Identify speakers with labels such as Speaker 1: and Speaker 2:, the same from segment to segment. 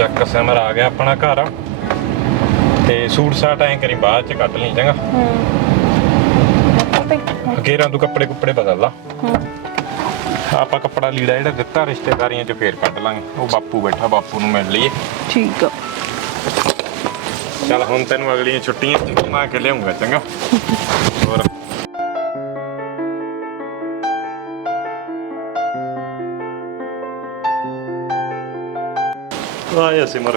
Speaker 1: ਚੱਕ ਸਿਮਰ ਆ ਗਿਆ ਆਪਣਾ ਘਰ ਤੇ ਸੂਟ ਸਾਟ ਐਂ ਕਰੀ ਬਾਅਦ ਚ ਕੱਢ ਲਈ ਚੰਗਾ ਅਗੇਰਾਂ ਤੂੰ ਕੱਪੜੇ ਕੁੱਪੜੇ ਬਦਲ ਲਾ ਆਪਾਂ ਕੱਪੜਾ ਲੀੜਾ ਜਿਹੜਾ ਦਿੱਤਾ ਰਿਸ਼ਤੇਦਾਰੀਆਂ ਚ ਫੇਰ ਕੱਢ ਲਾਂਗੇ ਉਹ ਬਾਪੂ ਬੈਠਾ ਬਾਪੂ ਨੂੰ ਮਿਲ ਲਈਏ
Speaker 2: ਠੀਕ ਆ
Speaker 1: ਚੱਲ ਹੁਣ ਤੈਨੂੰ ਅਗਲੀਆਂ ਛੁੱਟੀਆਂ ਘੁਮਾ ਕੇ ਲਿਆਉਂਗਾ ਚੰਗਾ ਹੋਰ ਆਇਆ ਸਿਮਰ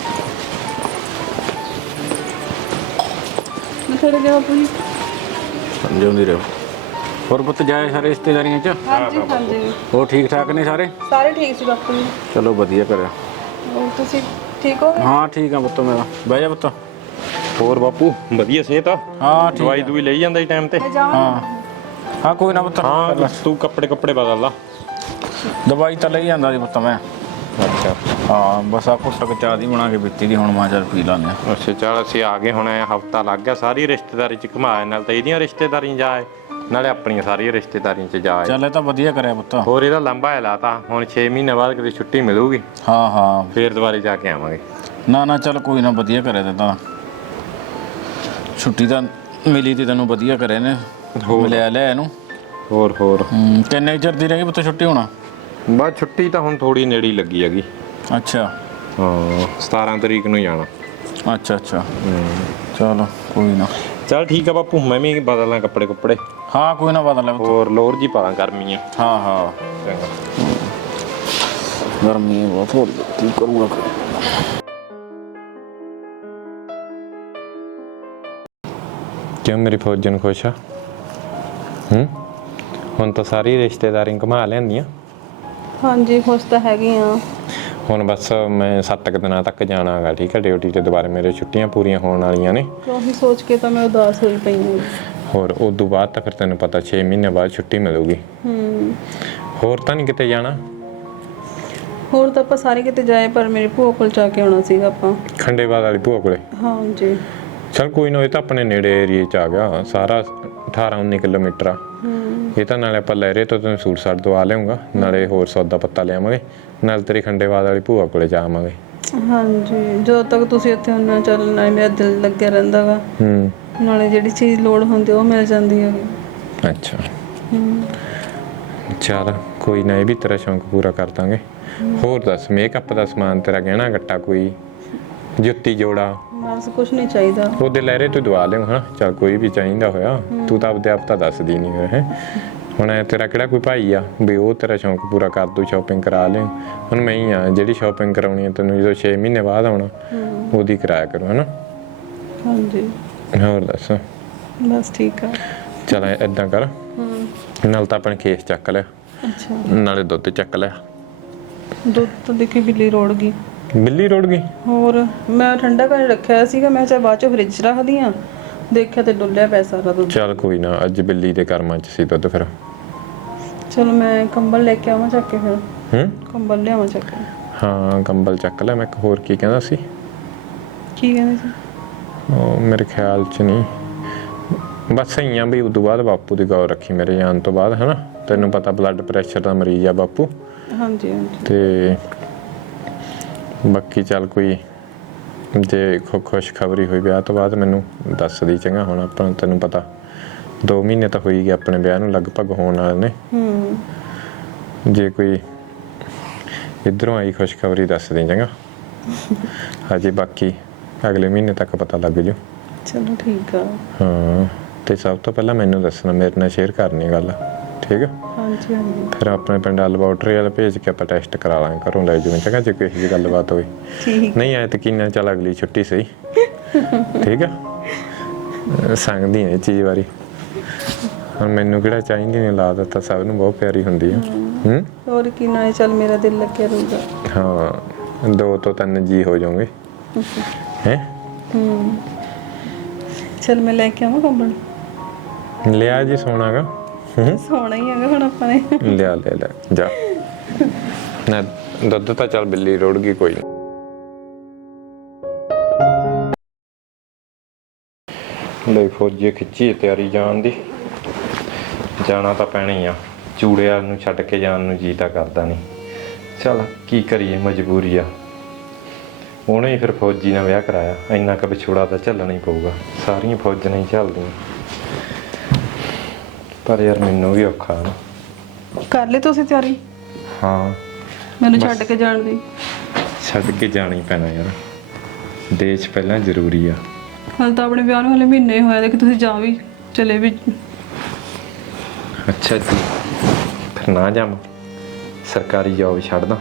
Speaker 2: ਥੋੜੇ ਜਿਹਾ ਪੂਰੀ
Speaker 3: ਜਿਉਂਦੀ ਰਹੋ ਹੋਰ ਪੁੱਤ ਜਾਏ ਸਾਰੇ ਰਿਸ਼ਤੇਦਾਰੀਆਂ ਚ
Speaker 2: ਹਾਂਜੀ ਹਾਂਜੀ
Speaker 3: ਹੋਰ ਠੀਕ ਠਾਕ ਨੇ ਸਾਰੇ
Speaker 2: ਸਾਰੇ ਠੀਕ ਸੀ ਬਾਪੂ ਜੀ
Speaker 3: ਚਲੋ ਵਧੀਆ ਕਰਿਆ
Speaker 2: ਹੋਰ ਤੁਸੀਂ ਠੀਕ ਹੋ
Speaker 3: ਹਾਂ ਠੀਕ ਆ ਪੁੱਤ ਮੇਰਾ ਬਹਿ ਜਾ ਪੁੱਤ
Speaker 1: ਹੋਰ ਬਾਪੂ ਵਧੀਆ ਸਿਹਤ ਆ
Speaker 3: ਹਾਂ ਠੀਕ
Speaker 1: ਦਵਾਈ ਦੂਈ ਲਈ ਜਾਂਦਾ ਟਾਈਮ ਤੇ
Speaker 3: ਹਾਂ ਹਾਂ ਕੋਈ ਨਾ ਪੁੱਤ
Speaker 1: ਹਾਂ ਤੂੰ ਕੱਪੜੇ ਕੱਪੜੇ ਬਦਲ ਲਾ
Speaker 3: ਦਵਾਈ ਤਾਂ ਲਈ ਜਾਂਦਾ ਜੀ ਪੁੱਤ ਮੈਂ
Speaker 1: ਅੱਛਾ
Speaker 3: ਹਾਂ ਬਸ ਆ ਘੁੱਟ ਕੇ ਚਾਹ ਦੀ ਬਣਾ ਕੇ ਪੀਤੀ ਦੀ ਹੁਣ ਮੈਂ ਚੱਲ ਪੀ ਲਾਂਗੇ
Speaker 1: ਅੱਛਾ ਚੱਲ ਅਸੀਂ ਆ ਗਏ ਹੁਣ ਹਫਤਾ ਲੱਗ ਗਿਆ ਸਾਰੀ ਰਿਸ਼ਤੇਦਾਰੀ ਚ ਘੁਮਾਏ ਨਾਲ ਤਾਂ ਇਹਦੀਆਂ ਰਿਸ਼ਤੇਦਾਰੀਆਂ ਜਾਏ ਨਾਲੇ ਆਪਣੀਆਂ ਸਾਰੀਆਂ ਰਿਸ਼ਤੇਦਾਰੀਆਂ ਚ ਜਾਏ
Speaker 3: ਚੱਲ ਇਹ ਤਾਂ ਵਧੀਆ ਕਰਿਆ ਪੁੱਤ
Speaker 1: ਹੋਰ ਇਹਦਾ ਲੰਬਾ ਲਾਤਾ ਹੁਣ 6 ਮਹੀਨੇ ਬਾਅਦ ਕਿਤੇ ਛੁੱਟੀ ਮਿਲੂਗੀ
Speaker 3: ਹਾਂ ਹਾਂ
Speaker 1: ਫੇਰ ਦੁਬਾਰੇ ਜਾ ਕੇ ਆਵਾਂਗੇ
Speaker 3: ਨਾ ਨਾ ਚੱਲ ਕੋਈ ਨਾ ਵਧੀਆ ਕਰਿਆ ਤੇ ਤਾਂ ਛੁੱਟੀ ਤਾਂ ਮਿਲੀ ਤੇ ਤੈਨੂੰ ਵਧੀਆ ਕਰਿਆ ਨੇ ਮਿਲਿਆ ਲੈ ਇਹਨੂੰ
Speaker 1: ਹੋਰ ਹੋਰ
Speaker 3: ਕਿੰਨੇ ਚਿਰ ਦੀ ਰਹੀ ਪੁੱਤ ਛੁੱਟੀ ਹੋਣਾ
Speaker 1: ਬਸ ਛੁੱਟੀ ਤਾਂ ਹੁਣ ਥੋੜੀ ਨੇੜੇ ਹੀ ਲੱਗੀ ਹੈਗੀ
Speaker 3: ਅੱਛਾ
Speaker 1: ਹਾਂ 17 ਤਰੀਕ ਨੂੰ ਜਾਣਾ
Speaker 3: ਅੱਛਾ ਅੱਛਾ ਚਲੋ ਕੋਈ ਨਾ
Speaker 1: ਚੱਲ ਠੀਕ ਆ ਬਾਪੂ ਮੈਂ ਵੀ ਬਦਲਾਂ ਕੱਪੜੇ ਕੁੱਪੜੇ
Speaker 3: ਹਾਂ ਕੋਈ ਨਾ ਬਦਲ ਲੈ ਪੁੱਤ
Speaker 1: ਹੋਰ ਲੋਰ ਜੀ ਪਾਲਾਂ ਗਰਮੀ ਆ
Speaker 3: ਹਾਂ ਹਾਂ ਗਰਮੀ ਬਹੁਤ ਹੋ ਰਹੀ ਕੀ ਕਰੂੰਗਾ
Speaker 1: ਕਿਉਂ ਮੇਰੀ ਫੌਜਨ ਖੁਸ਼ ਆ ਹੁਣ ਤਾਂ ਸਾਰੀ ਰਿਸ਼ਤੇਦਾਰੀ ਘੁਮਾ ਲਿਆਂਦੀਆਂ
Speaker 2: ਹਾਂਜੀ ਖੁਸ਼ ਤਾਂ ਹੈਗੀ ਆ
Speaker 1: ਹੁਣ ਬਸ ਮੈਂ 7 ਦਿਨਾਂ ਤੱਕ ਜਾਣਾਗਾ ਠੀਕ ਹੈ ਡਿਊਟੀ ਤੇ ਦੁਬਾਰਾ ਮੇਰੇ ਛੁੱਟੀਆਂ ਪੂਰੀਆਂ ਹੋਣ ਵਾਲੀਆਂ ਨੇ
Speaker 2: ਉਹੀ ਸੋਚ ਕੇ ਤਾਂ ਮੈਂ ਉਦਾਸ ਹੋਈ ਪਈ ਹਾਂ
Speaker 1: ਹੋਰ ਉਸ ਤੋਂ ਬਾਅਦ ਤਾਂ ਫਿਰ ਤੈਨੂੰ ਪਤਾ 6 ਮਹੀਨੇ ਬਾਅਦ ਛੁੱਟੀ ਮਿਲੂਗੀ ਹੋਰ ਤਾਂ ਨਹੀਂ ਕਿਤੇ ਜਾਣਾ
Speaker 2: ਹੋਰ ਤਾਂ ਆਪਾਂ ਸਾਰੇ ਕਿਤੇ ਜਾਏ ਪਰ ਮੇਰੇ ਭੂਆ ਕੋਲ ਜਾ ਕੇ ਆਉਣਾ ਸੀਗਾ ਆਪਾਂ
Speaker 1: ਖੰਡੇਵਾਲ ਵਾਲੀ ਭੂਆ ਕੋਲੇ
Speaker 2: ਹਾਂਜੀ
Speaker 1: ਚਲ ਕੋਈ ਨਾ ਇਹ ਤਾਂ ਆਪਣੇ ਨੇੜੇ ਏਰੀਏ ਚ ਆ ਗਿਆ ਸਾਰਾ 18-19 ਕਿਲੋਮੀਟਰ ਆ ਇਹ ਤਾਂ ਨਾਲੇ ਆਪਾਂ ਲਹਿਰੇ ਤੋਂ ਤੈਨੂੰ ਸੂਟ ਸਾਟ ਦਵਾ ਲਿਆਉਂਗਾ ਨਾਲੇ ਹੋਰ ਸੌਦਾ ਪੱਤਾ ਲਿਆਵਾਂਗੇ ਨਾਲ ਤੇਰੀ ਖੰਡੇਵਾਲ ਵਾਲੀ ਭੂਆ ਕੋਲੇ ਜਾਵਾਂਗੇ
Speaker 2: ਹਾਂਜੀ ਜਦੋਂ ਤੱਕ ਤੁਸੀਂ ਇੱਥੇ ਹੁੰਨਾ ਚੱਲਣਾ ਮੇਰਾ ਦਿਲ ਲੱਗਿਆ ਰਹਿੰਦਾ ਵਾ ਨਾਲੇ ਜਿਹੜੀ ਚੀਜ਼ ਲੋੜ ਹੁੰਦੀ ਉਹ ਮਿਲ ਜਾਂਦੀ ਹੈ
Speaker 1: ਅੱਛਾ ਚਲ ਕੋਈ ਨਾ ਇਹ ਵੀ ਤੇਰਾ ਸ਼ੌਂਕ ਪੂਰਾ ਕਰ ਦਾਂਗੇ ਹੋਰ ਦੱਸ ਮੇਕਅਪ ਦਾ ਸਮਾਨ ਤੇਰਾ ਗਹਿਣਾ ਗੱਟਾ ਕੋਈ ਜੁੱਤੀ ਜੋੜਾ
Speaker 2: ਬਸ ਕੁਝ ਨਹੀਂ ਚਾਹੀਦਾ
Speaker 1: ਉਹਦੇ ਲਹਿਰੇ ਤੋਂ ਦਵਾ ਲਿਓ ਹਾਂ ਚਲ ਕੋਈ ਵੀ ਚਾਹੀਦਾ ਹੋਇਆ ਤੂੰ ਤਾਂ ਆਪਦੇ ਆਪ ਤਾਂ ਦੱਸਦੀ ਨਹੀਂ ਹੋਇਆ ਹੈ ਹੁਣ ਤੇਰਾ ਕਿਹੜਾ ਕੋਈ ਭਾਈ ਆ ਵੀ ਉਹ ਤੇਰਾ ਸ਼ੌਂਕ ਪੂਰਾ ਕਰ ਦੂ ਸ਼ਾਪਿੰਗ ਕਰਾ ਲਿਓ ਹੁਣ ਮੈਂ ਹੀ ਆ ਜਿਹੜੀ ਸ਼ਾਪਿੰਗ ਕਰਾਉਣੀ ਹੈ ਤੈਨੂੰ ਜਦੋਂ 6 ਮਹੀਨੇ ਬਾਅਦ ਆਉਣਾ ਉਹਦੀ ਕਰਾਇਆ ਕਰੋ ਹਨਾ
Speaker 2: ਹਾਂਜੀ
Speaker 1: ਹੋਰ ਦੱਸ
Speaker 2: ਬਸ ਠੀਕ ਆ
Speaker 1: ਚਲ ਏਦਾਂ ਕਰ ਨਾਲ ਤਾਂ ਆਪਣੇ ਕੇਸ ਚੱਕ ਲਿਆ
Speaker 2: ਅੱਛਾ
Speaker 1: ਨਾਲੇ ਦੁੱਧ ਚੱਕ ਲਿਆ
Speaker 2: ਦੁੱਧ ਤਾਂ ਦੇਖੀ ਬਿੱਲੀ ਰੋੜ ਗਈ
Speaker 1: ਬਿੱਲੀ ਰੋੜ ਗਈ
Speaker 2: ਹੋਰ ਮੈਂ ਠੰਡਾ ਕਰਕੇ ਰੱਖਿਆ ਸੀਗਾ ਮੈਂ ਚਾਹ ਬਾਅਦ ਚ ਫ੍ਰਿਜ 'ਚ ਰੱਖਦੀ ਆ ਦੇਖਿਆ ਤੇ ਡੁੱਲਿਆ ਪਿਆ ਸਾਰਾ ਦੁੱਧ
Speaker 1: ਚੱਲ ਕੋਈ ਨਾ ਅੱਜ ਬਿੱਲੀ ਦੇ ਕਰਮਾਂ 'ਚ ਸੀ ਦੁੱਧ ਫਿਰ
Speaker 2: ਚਲੋ ਮੈਂ ਕੰਬਲ ਲੈ ਕੇ ਆਵਾਂ ਚੱਕ ਕੇ ਫਿਰ ਕੰਬਲ ਲਿਆਵਾਂ ਚੱਕ ਕੇ
Speaker 1: ਹਾਂ ਕੰਬਲ ਚੱਕ ਲੈ ਮੈਂ ਇੱਕ ਹੋਰ ਕੀ ਕਹਿੰਦਾ ਸੀ
Speaker 2: ਕੀ ਕਹਿੰਦੇ ਸੀ
Speaker 1: ਉਹ ਮੇਰੇ ਖਿਆਲ 'ਚ ਨਹੀਂ ਬਸ ਇਆਂ ਵੀ ਉਦੋਂ ਬਾਅਦ ਬਾਪੂ ਦੀ ਗੌਰ ਰੱਖੀ ਮੇਰੇ ਜਾਣ ਤੋਂ ਬਾਅਦ ਹਨਾ ਤੈਨੂੰ ਪਤਾ ਬਲੱਡ ਪ੍ਰੈਸ਼ਰ ਦਾ ਮਰੀਜ਼ ਆ ਬਾਪੂ
Speaker 2: ਹਾਂਜੀ ਹਾਂਜੀ
Speaker 1: ਤੇ ਬਾਕੀ ਚੱਲ ਕੋਈ ਜੇ ਖੁਸ਼ਖਬਰੀ ਹੋਈ ਵਿਆਹ ਤੋਂ ਬਾਅਦ ਮੈਨੂੰ ਦੱਸ ਦੀ ਚੰਗਾ ਹੁਣ ਆਪਾਂ ਤੈਨੂੰ ਪਤਾ 2 ਮਹੀਨੇ ਤਾਂ ਹੋਈ ਗਏ ਆਪਣੇ ਵਿਆਹ ਨੂੰ ਲਗਭਗ ਹੋਣ ਵਾਲੇ ਨੇ ਜੇ ਕੋਈ ਇੱਧਰੋਂ ਆਈ ਖੁਸ਼ਖਬਰੀ ਦੱਸ ਦੇ ਚੰਗਾ ਹਜੇ ਬਾਕੀ ਅਗਲੇ ਮਹੀਨੇ ਤੱਕ ਪਤਾ ਲੱਗ ਜੂ
Speaker 2: ਚਲੋ ਠੀਕ ਆ
Speaker 1: ਹਾਂ ਤੇ ਸਭ ਤੋਂ ਪਹਿਲਾਂ ਮੈਨੂੰ ਦੱਸਣਾ ਮੇਰੇ ਨਾਲ ਸ਼ੇਅਰ ਕਰਨੀ ਗੱਲ ਠੀਕ ਆ
Speaker 2: ਹਾਂਜੀ ਹਾਂਜੀ
Speaker 1: ਫਿਰ ਆਪਣੇ ਪਿੰਡ ਲੈਬੋਰੇਟਰੀ ਵਾਲਾ ਭੇਜ ਕੇ ਆਪਾਂ ਟੈਸਟ ਕਰਾ ਲਾਂਗੇ ਘਰੋਂ ਲੈ ਜੂਵੇਂ ਚੰਗਾ ਜੇ ਕੋਈ ਇਹੋ ਜਿਹੀ ਗੱਲਬਾਤ ਹੋਈ
Speaker 2: ਠੀਕ
Speaker 1: ਨਹੀਂ ਆਏ ਯਕੀਨ ਚੱਲ ਅਗਲੀ ਛੁੱਟੀ ਸਹੀ ਠੀਕ ਆ ਸੰਗਦੀ ਇਹ ਚੀਜ਼ ਵਾਰੀ ਹੁਣ ਮੈਨੂੰ ਕਿਹੜਾ ਚਾਹੀਦੀ ਨਹੀਂ ਲਾ ਦਿੱਤਾ ਸਭ ਨੂੰ ਬਹੁਤ ਪਿਆਰੀ ਹੁੰਦੀ ਆ
Speaker 2: ਹੋਰ ਕੀ ਨਾ ਚੱਲ ਮੇਰਾ ਦਿਲ ਲੱਗਿਆ ਰਹੂਗਾ
Speaker 1: ਹਾਂ 2 ਤੋਂ 3 ਜੀ ਹੋ ਜਾਓਗੇ ਹੈ
Speaker 2: ਚਲ ਮੈਂ ਲੈ ਕੇ ਆਵਾਂ ਕੰਬਲ
Speaker 1: ਲਿਆ ਜੀ ਸੋਨਾਗਾ
Speaker 2: ਸੋਣਾ ਹੀ ਹੈਗਾ ਹੁਣ ਆਪਾਂ ਨੇ
Speaker 1: ਲਿਆ ਲੈ ਜਾ ਨਾ ਦੁੱਧ ਤਾਂ ਚੱਲ ਬਿੱਲੀ ਰੋੜ ਗਈ ਕੋਈ ਨਹੀਂ ਲੈ ਫੌਜੀ ਖਿੱਚੀ ਤਿਆਰੀ ਜਾਣ ਦੀ ਜਾਣਾ ਤਾਂ ਪੈਣਾ ਹੀ ਆ ਚੂੜਿਆਂ ਨੂੰ ਛੱਡ ਕੇ ਜਾਣ ਨੂੰ ਜੀ ਤਾਂ ਕਰਦਾ ਨਹੀਂ ਚਲ ਕੀ ਕਰੀਏ ਮਜਬੂਰੀ ਆ ਉਹਨੇ ਹੀ ਫਿਰ ਫੌਜੀ ਨਾਲ ਵਿਆਹ ਕਰਾਇਆ। ਇੰਨਾ ਕੁ ਵਿਛੋੜਾ ਤਾਂ ਝੱਲਣਾ ਹੀ ਪਊਗਾ, ਸਾਰੀਆਂ ਫੌਜਾਂ ਨਹੀਂ ਝੱਲਦੀਆਂ। ਪਰ ਯਾਰ ਮੈਨੂੰ ਵੀ ਔਖਾ ਨਾ।
Speaker 2: ਕਰ ਲਈ ਤੁਸੀਂ ਤਿਆਰੀ
Speaker 1: ਹਾਂ,
Speaker 2: ਮੈਨੂੰ ਛੱਡ ਕੇ ਜਾਣ ਦੀ?
Speaker 1: ਛੱਡ ਕੇ ਜਾਣਾ ਹੀ ਪੈਣਾ ਯਾਰ, ਦੇਸ਼ ਪਹਿਲਾਂ ਜ਼ਰੂਰੀ ਆ।
Speaker 2: ਹਾਲੇ ਤਾਂ ਆਪਣੇ ਵਿਆਹ ਨੂੰ ਹਲੇ ਮਹੀਨੇ ਹੀ ਹੋਇਆ, ਦੇਖ ਤੁਸੀਂ ਜਾ ਵੀ ਚਲੇ ਵੀ।
Speaker 1: ਅੱਛਾ ਜੀ, ਫਿਰ ਨਾ ਜਾਵਾਂ, ਸਰਕਾਰੀ ਜੌਬ ਛੱਡਦਾ?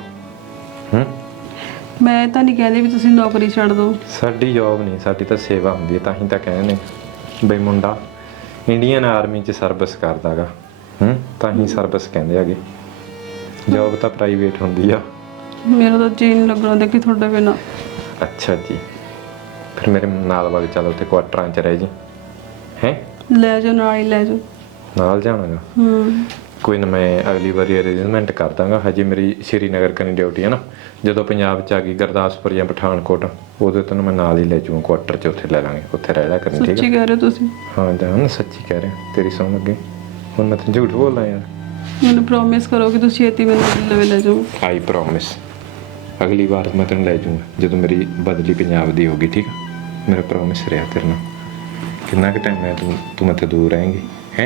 Speaker 2: ਮੈਂ ਤਾਂ ਨਹੀਂ ਕਹਿੰਦੀ ਵੀ ਤੁਸੀਂ ਨੌਕਰੀ ਛੱਡ ਦਿਓ।
Speaker 1: ਸਾਡੀ ਜੌਬ ਨਹੀਂ, ਸਾਡੀ ਤਾਂ ਸੇਵਾ ਹੁੰਦੀ ਹੈ। ਤਾਂ ਹੀ ਤਾਂ ਕਹਿੰਦੇ ਨੇ ਬਈ ਮੁੰਡਾ ਇੰਡੀਅਨ ਆਰਮੀ 'ਚ ਸਰਵਿਸ ਕਰਦਾ ਗਾ। ਤਾਂ ਹੀ ਸਰਵਿਸ ਕਹਿੰਦੇ ਹੈਗੇ। ਜੌਬ ਤਾਂ ਪ੍ਰਾਈਵੇਟ ਹੁੰਦੀ ਆ।
Speaker 2: ਮੇਰਾ ਤਾਂ ਜੀ ਨਹੀਂ ਲੱਗਣਾ ਦੇਖੀ ਤੁਹਾਡੇ ਬਿਨਾਂ।
Speaker 1: ਅੱਛਾ ਜੀ, ਫਿਰ ਮੇਰੇ ਨਾਲ ਵਗ ਚੱਲ, ਉੱਥੇ ਕੁਆਟਰਾਂ 'ਚ ਰਹਿ ਜੀ। ਹੈਂ,
Speaker 2: ਲੈ ਜਾਓ, ਨਾਲ ਹੀ ਲੈ ਜਾਓ।
Speaker 1: ਨਾਲ ਜਾਣਾਗਾ? ਕੋਈ ਨਾ, ਮੈਂ ਅਗਲੀ ਵਾਰੀ ਅਰੇਂਜਮੈਂਟ ਕਰ ਦਾਂਗਾ। ਹਜੇ ਮੇਰੀ ਸ਼੍ਰੀਨਗਰ ਕਨੀ ਡਿਊਟੀ ਹੈ ਨਾ। ਜਦੋਂ ਪੰਜਾਬ 'ਚ ਆ ਗਈ ਗੁਰਦਾਸਪੁਰ ਜਾਂ ਪਠਾਨਕੋਟ, ਉਦੋਂ ਤੈਨੂੰ ਮੈਂ ਨਾਲ ਹੀ ਲੈ ਜਾਊਂ ਕੁਆਟਰ 'ਚ, ਉੱਥੇ ਲੈ ਲਾਂਗੇ, ਉੱਥੇ ਰਹਿ ਲਿਆ ਕਰਨੀ। ਠੀਕ ਹੈ?
Speaker 2: ਸੱਚੀ ਕਹਿ ਰਹੇ ਹੋ ਤੁਸੀਂ?
Speaker 1: ਹਾਂ ਜਾਨ, ਸੱਚੀ ਕਹਿ ਰਿਹਾ, ਤੇਰੀ ਸੁਣ ਲੱਗੇ। ਹੁਣ ਮੈਂ ਤੈਨੂੰ ਝੂਠ ਬੋਲਦਾ ਯਾਰ?
Speaker 2: ਮੈਨੂੰ ਪ੍ਰੋਮਿਸ ਕਰੋ ਕਿ ਤੁਸੀਂ ਛੇਤੀ ਮੈਨੂੰ ਲੈ ਜਾਓ।
Speaker 1: ਆਈ ਪ੍ਰੋਮਿਸ, ਅਗਲੀ ਵਾਰ ਮੈਂ ਤੈਨੂੰ ਲੈ ਜਾਊਂਗਾ ਜਦੋਂ ਮੇਰੀ ਬਦਲੀ ਪੰਜਾਬ ਦੀ ਹੋਗੀ। ਠੀਕ ਆ? ਮੇਰਾ ਪ੍ਰੋਮਿਸ ਰਿਹਾ ਤੇਰੇ ਨਾਲ। ਕਿੰਨਾ ਕੁ ਟਾਈਮ ਹੈ ਤੂੰ ਮੇਰੇ ਤੋਂ ਦੂਰ ਰਹੇਂਗੀ? ਹੈ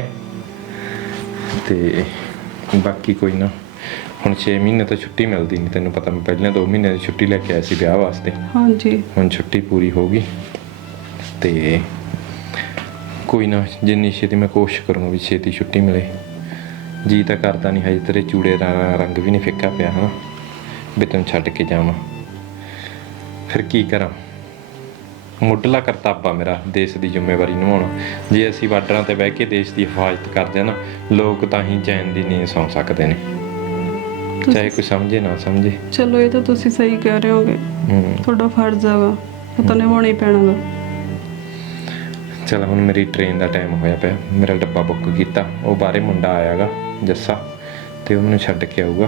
Speaker 1: ਤੇ ਬਾਕੀ ਕੋਈ ਨਾ, ਹੁਣ 6 ਮਹੀਨੇ ਤਾਂ ਛੁੱਟੀ ਮਿਲਦੀ ਨਹੀਂ, ਤੈਨੂੰ ਪਤਾ। ਮੈਂ ਪਹਿਲਾਂ 2 ਮਹੀਨੇ ਦੀ ਛੁੱਟੀ ਲੈ ਕੇ ਆਇਆ ਸੀ ਵਿਆਹ ਵਾਸਤੇ।
Speaker 2: ਹਾਂਜੀ,
Speaker 1: ਹੁਣ ਛੁੱਟੀ ਪੂਰੀ ਹੋ ਗਈ ਤੇ ਕੋਈ ਨਾ, ਜਿੰਨੀ ਛੇਤੀ ਮੈਂ ਕੋਸ਼ਿਸ਼ ਕਰੂੰਗਾ ਵੀ ਛੇਤੀ ਛੁੱਟੀ ਮਿਲੇ। ਜੀ ਤਾਂ ਕਰਦਾ ਨਹੀਂ, ਹਜੇ ਤੇਰੇ ਚੂੜੇ ਦਾ ਰੰਗ ਵੀ ਨਹੀਂ ਫਿੱਕਾ ਪਿਆ ਹਾਂ ਵੀ ਤੈਨੂੰ ਛੱਡ ਕੇ ਜਾਵਾਂ। ਫਿਰ ਕੀ ਕਰਾਂ? ਮੁੱਢਲਾ ਕਰਤੱਵ ਆ ਮੇਰਾ ਦੇਸ਼ ਦੀ ਜ਼ਿੰਮੇਵਾਰੀ ਨਿਭਾਉਣਾ। ਜੇ ਅਸੀਂ ਬਾਰਡਰਾਂ ਤੇ ਬਹਿ ਕੇ ਦੇਸ਼ ਦੀ ਹਿਫਾਜ਼ਤ ਕਰਦੇ ਹਾਂ ਨਾ, ਲੋਕ ਤਾਂ ਹੀ ਚੈਨ ਦੀ ਨੀਂਦ ਸੌਂ ਸਕਦੇ ਨੇ, ਚਾਹੇ ਕੋਈ ਸਮਝੇ ਨਾ ਸਮਝੇ।
Speaker 2: ਚਲੋ ਇਹ ਤਾਂ ਤੁਸੀਂ ਸਹੀ ਕਹਿ ਰਹੇ ਹੋਗੇ। ਤੁਹਾਡਾ ਫਰਜ਼ ਹੈਗਾ, ਉਹ ਤਾਂ ਨਿਭਾਉਣਾ ਹੀ ਪੈਣਾ ਗਾ।
Speaker 1: ਚਲ ਹੁਣ ਮੇਰੀ ਟ੍ਰੇਨ ਦਾ ਟਾਈਮ ਹੋਇਆ ਪਿਆ, ਮੇਰਾ ਡੱਬਾ ਬੁੱਕ ਕੀਤਾ। ਉਹ ਬਾਹਰੇ ਮੁੰਡਾ ਆਇਆਗਾ ਜੱਸਾ, ਤੇ ਉਹ ਮੈਨੂੰ ਛੱਡ ਕੇ ਆਊਗਾ।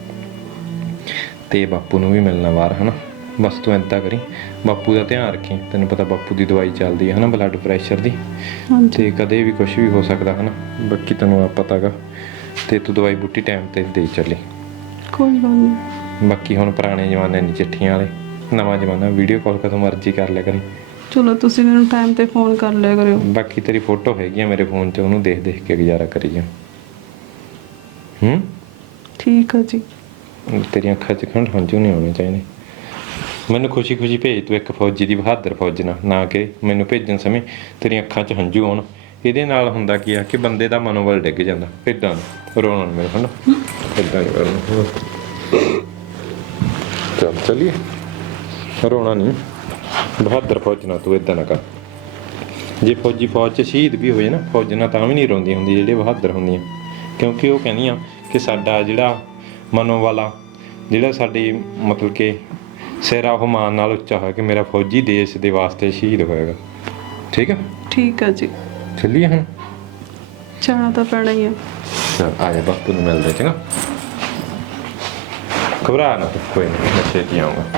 Speaker 1: ਤੇ ਬਾਪੂ ਨੂੰ ਵੀ ਮਿਲਣਾ ਬਾਹਰ, ਹੈ ਨਾ। ਬਸ ਤੂੰ ਇੱਦਾਂ ਕਰੀ, ਬਾਪੂ ਦਾ ਧਿਆਨ ਰੱਖੀ। ਤੈਨੂੰ ਪਤਾ ਬਾਪੂ ਦੀ ਦਵਾਈ ਚੱਲਦੀ ਹੈ ਨਾ, ਬਲੱਡ ਪ੍ਰੈਸ਼ਰ ਦੀ, ਤੇ ਕਦੇ ਵੀ ਕੁਝ ਵੀ ਹੋ ਸਕਦਾ ਹੈ ਨਾ। ਬਾਕੀ ਤੈਨੂੰ ਆ ਪਤਾ ਗਾ, ਤੇ ਤੂੰ ਦਵਾਈ ਬੂਟੀ ਟਾਈਮ ਤੇ ਦੇ ਚੱਲੀ।
Speaker 2: ਕੋਈ ਗੱਲ ਨਹੀਂ।
Speaker 1: ਬਾਕੀ ਹੁਣ ਪੁਰਾਣੇ ਜ਼ਮਾਨੇ ਨਹੀਂ ਚਿੱਠੀਆਂ ਵਾਲੇ, ਨਵਾਂ ਜ਼ਮਾਨਾ, ਵੀਡੀਓ ਕਾਲ ਕਦੋਂ ਮਰਜ਼ੀ ਕਰ ਲਿਆ ਕਰੀ।
Speaker 2: ਚਲੋ ਤੁਸੀਂ ਮੈਨੂੰ ਟਾਈਮ ਤੇ ਫੋਨ ਕਰ ਲਿਆ ਕਰਿਓ।
Speaker 1: ਬਾਕੀ ਤੇਰੀ ਫੋਟੋ ਹੈਗੀ ਆ ਮੇਰੇ ਫੋਨ 'ਚ, ਉਹਨੂੰ ਦੇਖ ਦੇਖ ਕੇ ਗੁਜ਼ਾਰਾ ਕਰੀ ਜਾ।
Speaker 2: ਠੀਕ ਆ ਜੀ।
Speaker 1: ਤੇਰੀਆਂ ਅੱਖਾਂ 'ਚ ਖੰਡ ਹੰਝੂ ਨਹੀਂ ਆਉਣੇ ਚਾਹੀਦੇ। ਮੈਨੂੰ ਖੁਸ਼ੀ ਖੁਸ਼ੀ ਭੇਜ ਤੂੰ ਇੱਕ ਫੌਜੀ ਦੀ ਬਹਾਦਰ ਫੌਜ ਨਾ ਕਿ ਮੈਨੂੰ ਭੇਜਣ ਸਮੇਂ ਤੇਰੀਆਂ ਅੱਖਾਂ 'ਚ ਹੰਝੂ ਆਉਣ। ਇਹਦੇ ਨਾਲ ਹੁੰਦਾ ਕੀ ਆ ਕਿ ਬੰਦੇ ਦਾ ਮਨੋਬਲ ਡਿੱਗ ਜਾਂਦਾ। ਇੱਦਾਂ ਰੋਣਾ ਮੇਰੇ ਹਨਾ, ਇੱਦਾਂ ਨਹੀਂ ਕਰਨਾ। ਚੱਲ ਚੱਲੀਏ, ਰੋਣਾ ਨਹੀਂ। ਬਹਾਦਰ ਫੌਜ ਨਾ ਤੂੰ ਇੱਦਾਂ ਨਾ ਕਰ। ਜੇ ਫੌਜੀ ਫੌਜ 'ਚ ਸ਼ਹੀਦ ਵੀ ਹੋਏ ਨਾ, ਫੌਜਾਂ ਤਾਂ ਵੀ ਨਹੀਂ ਰੋਂਦੀਆਂ ਹੁੰਦੀਆਂ ਜਿਹੜੇ ਬਹਾਦਰ ਹੁੰਦੀਆਂ, ਕਿਉਂਕਿ ਉਹ ਕਹਿੰਦੀਆਂ ਕਿ ਸਾਡਾ ਜਿਹੜਾ ਮਨੋਬਲ ਆ, ਜਿਹੜਾ ਸਾਡੀ ਮਤਲਬ ਕਿ ਸਿਰ ਆ, ਉਹ ਮਾਣ ਨਾਲ ਉੱਚਾ ਹੋਇਆ ਕਿ ਮੇਰਾ ਫੌਜੀ ਦੇਸ਼ ਦੇ ਵਾਸਤੇ ਸ਼ਹੀਦ ਹੋਏਗਾ। ਠੀਕ ਆ?
Speaker 2: ਠੀਕ ਆ ਜੀ।
Speaker 1: ਚੱਲੀਏ ਹੁਣ?
Speaker 2: ਜਾਣਾ ਤਾਂ ਪੈਣਾ ਹੀ ਆ।
Speaker 1: ਚਲ ਆ ਜਾ, ਬਾਪੂ ਨੂੰ ਮਿਲਦੇ। ਚੰਗਾ, ਘਬਰਾ ਨਾ ਤੂੰ, ਕੋਈ ਨਹੀਂ, ਮੈਂ ਛੇਤੀ ਆਊਂਗਾ।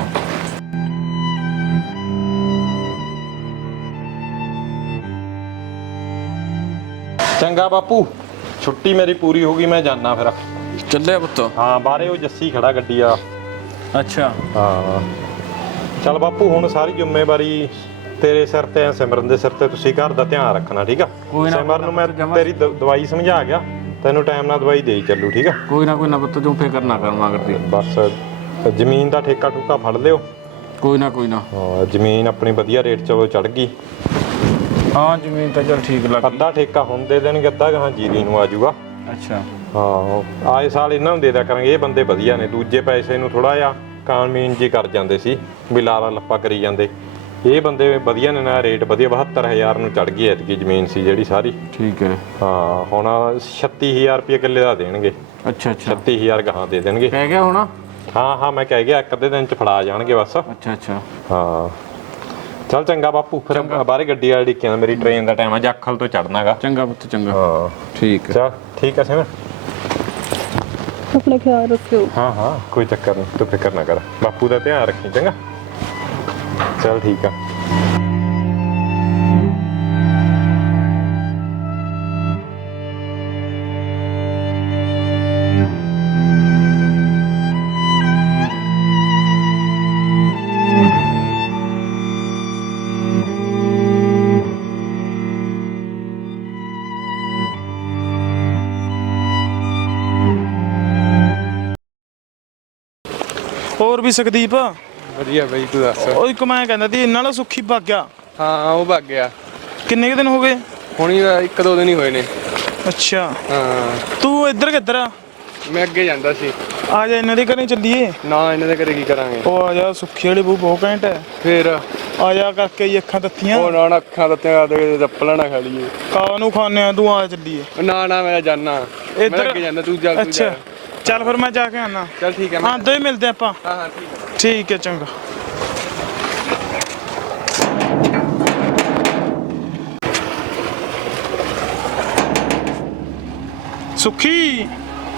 Speaker 1: ਚੰਗਾ ਬਾਪੂ, ਛੁੱਟੀ ਮੇਰੀ ਪੂਰੀ ਹੋ ਗਈ, ਮੈਂ ਜਾਣਾ ਫਿਰ।
Speaker 3: ਚੱਲਿਆ ਪੁੱਤ?
Speaker 1: ਹਾਂ, ਬਾਹਰੇ ਉਹ ਜੱਸੀ ਖੜਾ ਗੱਡੀ ਆ।
Speaker 3: ਅੱਛਾ,
Speaker 1: ਹਾਂ ਚੱਲ ਬਾਪੂ, ਹੁਣ ਸਾਰੀ ਜ਼ਿੰਮੇਵਾਰੀ ਤੇਰੇ ਸਿਰ ਤੇ ਆ, ਸਿਮਰਨ ਦੇ ਸਿਰ ਤੇ। ਤੁਸੀਂ ਘਰ ਦਾ ਧਿਆਨ ਰੱਖਣਾ, ਠੀਕ ਆ? ਸਿਮਰਨ ਨੂੰ ਮੈਂ ਤੇਰੀ ਦਵਾਈ ਸਮਝਾ ਗਿਆ, ਤੈਨੂੰ ਟਾਈਮ ਨਾਲ ਦਵਾਈ ਦੇਈ ਚੱਲੂ। ਠੀਕ ਆ?
Speaker 3: ਕੋਈ ਨਾ ਪੁੱਤ, ਤੂੰ ਫਿਕਰ ਨਾ ਕਰ ਮਗਰ ਦੀ।
Speaker 1: ਬਸ ਜ਼ਮੀਨ ਦਾ ਠੇਕਾ ਠੂਕਾ ਫੜ ਲਿਓ।
Speaker 3: ਕੋਈ ਨਾ
Speaker 1: ਹਾਂ, ਜ਼ਮੀਨ ਆਪਣੀ ਵਧੀਆ ਰੇਟ 'ਚ ਚੜ ਗਈ।
Speaker 3: ਹਾਂ, ਜ਼ਮੀਨ ਤਾਂ ਚੱਲ ਠੀਕ ਲੱਗ ਗਈ।
Speaker 1: ਅੱਧਾ ਠੇਕਾ ਹੁਣ ਦੇ ਦੇਣਗੇ, ਅੱਧਾ ਗਾਹਾਂ ਜੀਰੀ ਨੂੰ ਆ ਜਾਊਗਾ।
Speaker 3: ਅੱਛਾ,
Speaker 1: ਹਾਂ, ਆਏ ਸਾਲ ਇਹਨਾਂ ਨੂੰ ਦੇ ਦਿਆ ਕਰਾਂਗੇ। ਇਹ ਬੰਦੇ ਵਧੀਆ ਨੇ, ਦੂਜੇ ਪੈਸੇ ਨੂੰ ਥੋੜਾ ਜਿਹਾ ਕਾਨਮੀਨ ਜੀ ਕਰ ਜਾਂਦੇ ਸੀ, ਵੀ ਲਾਲਾ ਲੱਪਾ ਕਰੀ ਜਾਂਦੇ। ਇਹ ਬੰਦੇ ਵਧੀਆ ਨੇ ਨਾ, ਰੇਟ ਵਧੀਆ। 72,000 ਨੂੰ ਚੜ ਗਈ ਐਤਕੀ ਜ਼ਮੀਨ ਸੀ ਜਿਹੜੀ ਸਾਰੀ।
Speaker 3: ਠੀਕ ਹੈ।
Speaker 1: ਹਾਂ, ਹੁਣ 36,000 ਰੁਪਏ ਕਿੱਲੇ ਦਾ ਦੇਣਗੇ।
Speaker 3: ਅੱਛਾ
Speaker 1: 36,000 ਗਾਹਾਂ ਦੇ ਦੇਣਗੇ।
Speaker 3: ਕਹਿ ਗਿਆ ਹੁਣ?
Speaker 1: ਹਾਂ ਮੈਂ ਕਹਿ ਗਿਆ, ਇੱਕ ਅੱਧੇ ਦਿਨ 'ਚ ਫੜਾ ਜਾਣਗੇ ਬਸ।
Speaker 3: ਅੱਛਾ
Speaker 1: ਹਾਂ ਚੱਲ ਚੰਗਾ ਬਾਪੂ, ਫਿਰ ਬਾਹਰੇ ਗੱਡੀ ਵਾਲੀ ਡਿੱਕਿਆ, ਮੇਰੀ ਟ੍ਰੇਨ ਦਾ ਟਾਈਮ ਆ, ਜਾਖਲ ਤੋਂ ਚੜਨਾਗਾ।
Speaker 3: ਚੰਗਾ ਪੁੱਤ, ਚੰਗਾ।
Speaker 1: ਹਾਂ
Speaker 3: ਠੀਕ ਹੈ।
Speaker 1: ਚੱਲ ਠੀਕ ਆ ਸਿਮਰ,
Speaker 2: ਆਪਣਾ ਖਿਆਲ ਰੱਖਿਓ।
Speaker 1: ਹਾਂ ਕੋਈ ਚੱਕਰ ਨਹੀਂ, ਤੂੰ ਫਿਕਰ ਨਾ ਕਰ। ਬਾਪੂ ਦਾ ਧਿਆਨ ਰੱਖੀ, ਚੰਗਾ? ਚੱਲ ਠੀਕ ਆ।
Speaker 4: ਹੋਰ ਵੀ ਸੁਖਦੀਪ
Speaker 5: ਵਧੀਆ ਬਾਈ ਤੂੰ ਦੱਸ।
Speaker 4: ਉਹ ਇੱਕ ਮੈਂ ਕਹਿੰਦਾ ਸੀ ਇਹਨਾਂ ਨਾਲ ਸੁੱਖੀ ਭੱਗ ਗਿਆ।
Speaker 5: ਹਾਂ ਉਹ ਭੱਗ ਗਿਆ।
Speaker 4: ਕਿੰਨੇ ਕੁ ਦਿਨ ਹੋ ਗਏ?
Speaker 5: ਹੁਣੀ 1-2 ਦਿਨ ਹੀ ਹੋਏ ਨੇ।
Speaker 4: ਅੱਛਾ
Speaker 5: ਹਾਂ
Speaker 4: ਤੂੰ ਇੱਧਰ ਕਿੱਧਰ ਆ?
Speaker 5: ਮੈਂ ਅੱਗੇ ਜਾਂਦਾ ਸੀ।
Speaker 4: ਆ ਜਾ ਇਹਨਾਂ ਦੇ ਘਰੇ ਚੱਲੀਏ।
Speaker 5: ਨਾ ਇਹਨਾਂ ਦੇ ਘਰੇ ਕੀ ਕਰਾਂਗੇ?
Speaker 4: ਉਹ ਆ ਜਾ ਸੁੱਖੀ ਵਾਲੀ ਬਹੂ ਬਹੁਤ ਘੈਂਟ ਹੈ।
Speaker 5: ਫੇਰ
Speaker 4: ਆ ਜਾ ਕਰਕੇ ਹੀ ਅੱਖਾਂ ਤੱਤੀਆਂ।
Speaker 5: ਉਹ ਨਾ ਅੱਖਾਂ ਦਿੱਤੀਆਂ ਕਰਦੇ ਚੱਪਲਾਂ ਨਾ ਖਾ ਲਈਏ।
Speaker 4: ਕਾਹਨੂੰ ਖਾਣੇ ਆ ਤੂੰ ਆ ਚੱਲੀਏ।
Speaker 5: ਨਾ ਮੈਂ ਜਾਣਾ ਮੈਂ
Speaker 4: ਇੱਧਰ
Speaker 5: ਅੱਗੇ ਜਾਂਦਾ ਤੂੰ ਚੱਲ।
Speaker 4: ਅੱਛਾ ਚੱਲ ਫਿਰ ਮੈਂ ਜਾ ਕੇ ਆਣਾ।
Speaker 5: ਚੱਲ ਠੀਕ ਹੈ।
Speaker 4: ਆਂਦੇ ਹੀ ਮਿਲਦੇ ਆਪਾਂ।
Speaker 5: ਹਾਂ ਠੀਕ ਹੈ।
Speaker 4: ਠੀਕ ਹੈ ਚੰਗਾ। ਸੁਖੀ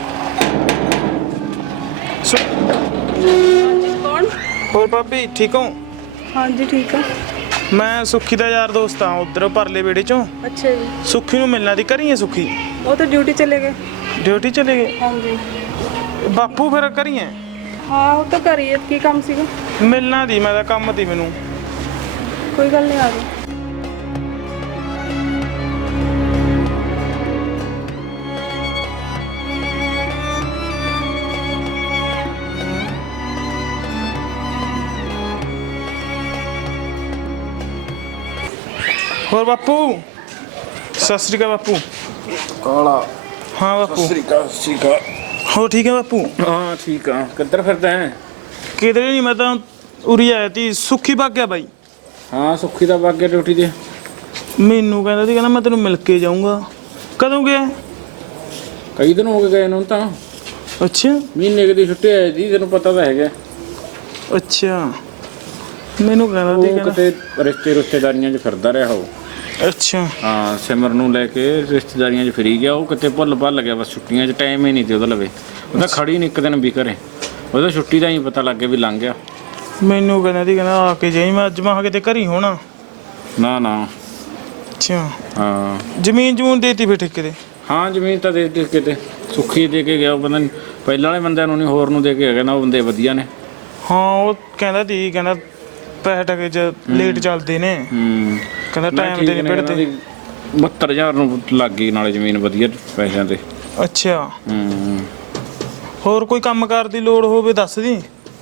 Speaker 2: ਕੌਣ?
Speaker 4: ਹੋਰ ਭਾਬੀ ਠੀਕ ਹੋ?
Speaker 2: ਹਾਂਜੀ ਠੀਕ ਆ।
Speaker 4: ਮੈਂ ਸੁਖੀ ਦਾ ਯਾਰ ਦੋਸਤ ਆ ਉਧਰ ਪਰਲੇ ਵਿਹੜੇ ਚੋਂ।
Speaker 2: ਅੱਛਾ ਜੀ।
Speaker 4: ਸੁਖੀ ਨੂੰ ਮਿਲਣਾ ਦੀ ਘਰੀ ਹੈ ਸੁਖੀ?
Speaker 2: ਉਹ ਤਾਂ ਡਿਊਟੀ ਚਲੇ ਗਏ।
Speaker 4: ਡਿਊਟੀ ਚਲੇ ਗਏ?
Speaker 2: ਹਾਂਜੀ।
Speaker 4: ਬਾਪੂ ਫਿਰ ਘਰੀ ਹੈ?
Speaker 2: ਹਾਂ ਉਹ ਤਾਂ ਘਰ ਹੀ ਹੈ। ਕੀ ਕੰਮ ਸੀਗਾ?
Speaker 4: ਮਿਲਣਾ ਦੀ ਮੈਂ ਤਾਂ ਕੰਮ ਦੀ ਮੈਨੂੰ।
Speaker 2: ਕੋਈ ਗੱਲ ਨਹੀਂ, ਆ ਜਾਓ।
Speaker 4: ਹੋਰ ਬਾਪੂ ਸਤਿ ਸ੍ਰੀ ਅਕਾਲ ਬਾਪੂ।
Speaker 3: ਕਾਲਾ
Speaker 4: ਹਾਂ ਬਾਪੂ
Speaker 3: ਸ੍ਰੀਕਾ।
Speaker 4: ਹੋ ਠੀਕ ਹੈ ਬਾਪੂ?
Speaker 3: ਹਾਂ ਠੀਕ ਆ। ਕਿੱਧਰ ਫਿਰਦਾ ਹੈ?
Speaker 4: ਕਿਧਰੇ ਨਹੀਂ, ਮੈਂ ਤਾਂ ਉਰੀ ਆਇਆ ਤੀ। ਸੁੱਖੀ ਭੱਗ ਗਿਆ ਬਾਈ।
Speaker 3: ਹਾਂ ਸੁੱਖੀ ਦਾ ਵਗ ਗਿਆ ਡਿਊਟੀ ਤੇ।
Speaker 4: ਮੈਨੂੰ ਕਹਿੰਦਾ ਸੀ ਕਹਿੰਦਾ ਮੈਂ ਤੈਨੂੰ ਮਿਲ ਕੇ ਜਾਊਂਗਾ। ਕਦੋਂ ਗਿਆ?
Speaker 3: ਕਈ ਦਿਨ ਹੋ ਗਏ ਨੂੰ ਤਾਂ।
Speaker 4: ਅੱਛਾ
Speaker 3: ਮਹੀਨੇ ਦੀ ਛੁੱਟੀ ਆਈ ਦੀ ਤੈਨੂੰ ਪਤਾ ਤਾਂ ਹੈਗਾ।
Speaker 4: ਅੱਛਾ ਮੈਨੂੰ ਕਹਿੰਦਾ ਸੀ
Speaker 3: ਉਹ
Speaker 4: ਕਹਿੰਦਾ।
Speaker 3: ਕਿਤੇ ਰਿਸ਼ਤੇਦਾਰੀਆਂ 'ਚ ਫਿਰਦਾ ਰਿਹਾ ਉਹ।
Speaker 4: ਅੱਛਾ
Speaker 3: ਹਾਂ ਸਿਮਰ ਨੂੰ ਲੈ ਕੇ ਰਿਸ਼ਤੇਦਾਰੀਆਂ 'ਚ ਫਿਰੀ ਗਿਆ ਉਹ। ਕਿਤੇ ਭੁੱਲ ਗਿਆ ਬਸ। ਛੁੱਟੀਆਂ 'ਚ ਟਾਈਮ ਹੀ ਨਹੀਂ ਤੇ ਉਹਦਾ ਲਵੇ। ਉਹਦਾ ਖੜੀ ਨਹੀਂ ਇੱਕ ਦਿਨ ਵੀ ਘਰੇ। ਉਹਦਾ ਛੁੱਟੀ ਦਾ ਹੀ ਪਤਾ ਲੱਗ ਗਿਆ ਵੀ ਲੰਘ ਗਿਆ।
Speaker 4: ਮੈਨੂੰ ਕਹਿੰਦਾ ਸੀ ਕਹਿੰਦਾ ਆ ਕੇ ਜਾਈ। ਮੈਂ ਅੱਜ ਮਾ ਕਿਤੇ ਘਰੀ ਹੋਣਾ।
Speaker 3: ਨਾ
Speaker 4: ਅੱਛਾ
Speaker 3: ਹਾਂ
Speaker 4: ਜ਼ਮੀਨ ਜਮੂਨ ਦੇਤੀ ਫਿਰ ਠੇਕੇ ਤੇ?
Speaker 3: ਹਾਂ ਜ਼ਮੀਨ ਤਾਂ ਦੇ ਕਿਤੇ ਸੁੱਖੀ ਦੇ ਕੇ ਗਿਆ ਉਹ ਬੰਦਾ। ਪਹਿਲਾਂ ਵਾਲੇ ਬੰਦਿਆਂ ਨੂੰ ਨਹੀਂ ਹੋਰ ਨੂੰ ਦੇ ਕੇ ਗਿਆ ਨਾ। ਉਹ ਬੰਦੇ ਵਧੀਆ ਨੇ।
Speaker 4: ਹਾਂ ਉਹ ਕਹਿੰਦਾ ਸੀ ਕਹਿੰਦਾ ਪੈਸੇ ਟਕੇ ਚ ਲੇਟ ਚੱਲਦੇ ਨੇ। ਕਹਿੰਦਾ ਟਾਈਮ ਦੇ ਨਹੀਂ ਪੜਦੇ।
Speaker 3: 72,000 ਨੂੰ ਲੱਗ ਗਈ ਨਾਲੇ ਜ਼ਮੀਨ ਵਧੀਆ ਪੈਸਿਆਂ ਤੇ।
Speaker 4: ਅੱਛਾ ਹੋਰ ਕੋਈ ਕੰਮਕਾਰ ਦੀ ਲੋੜ ਹੋਵੇ ਦੱਸ ਦੀ।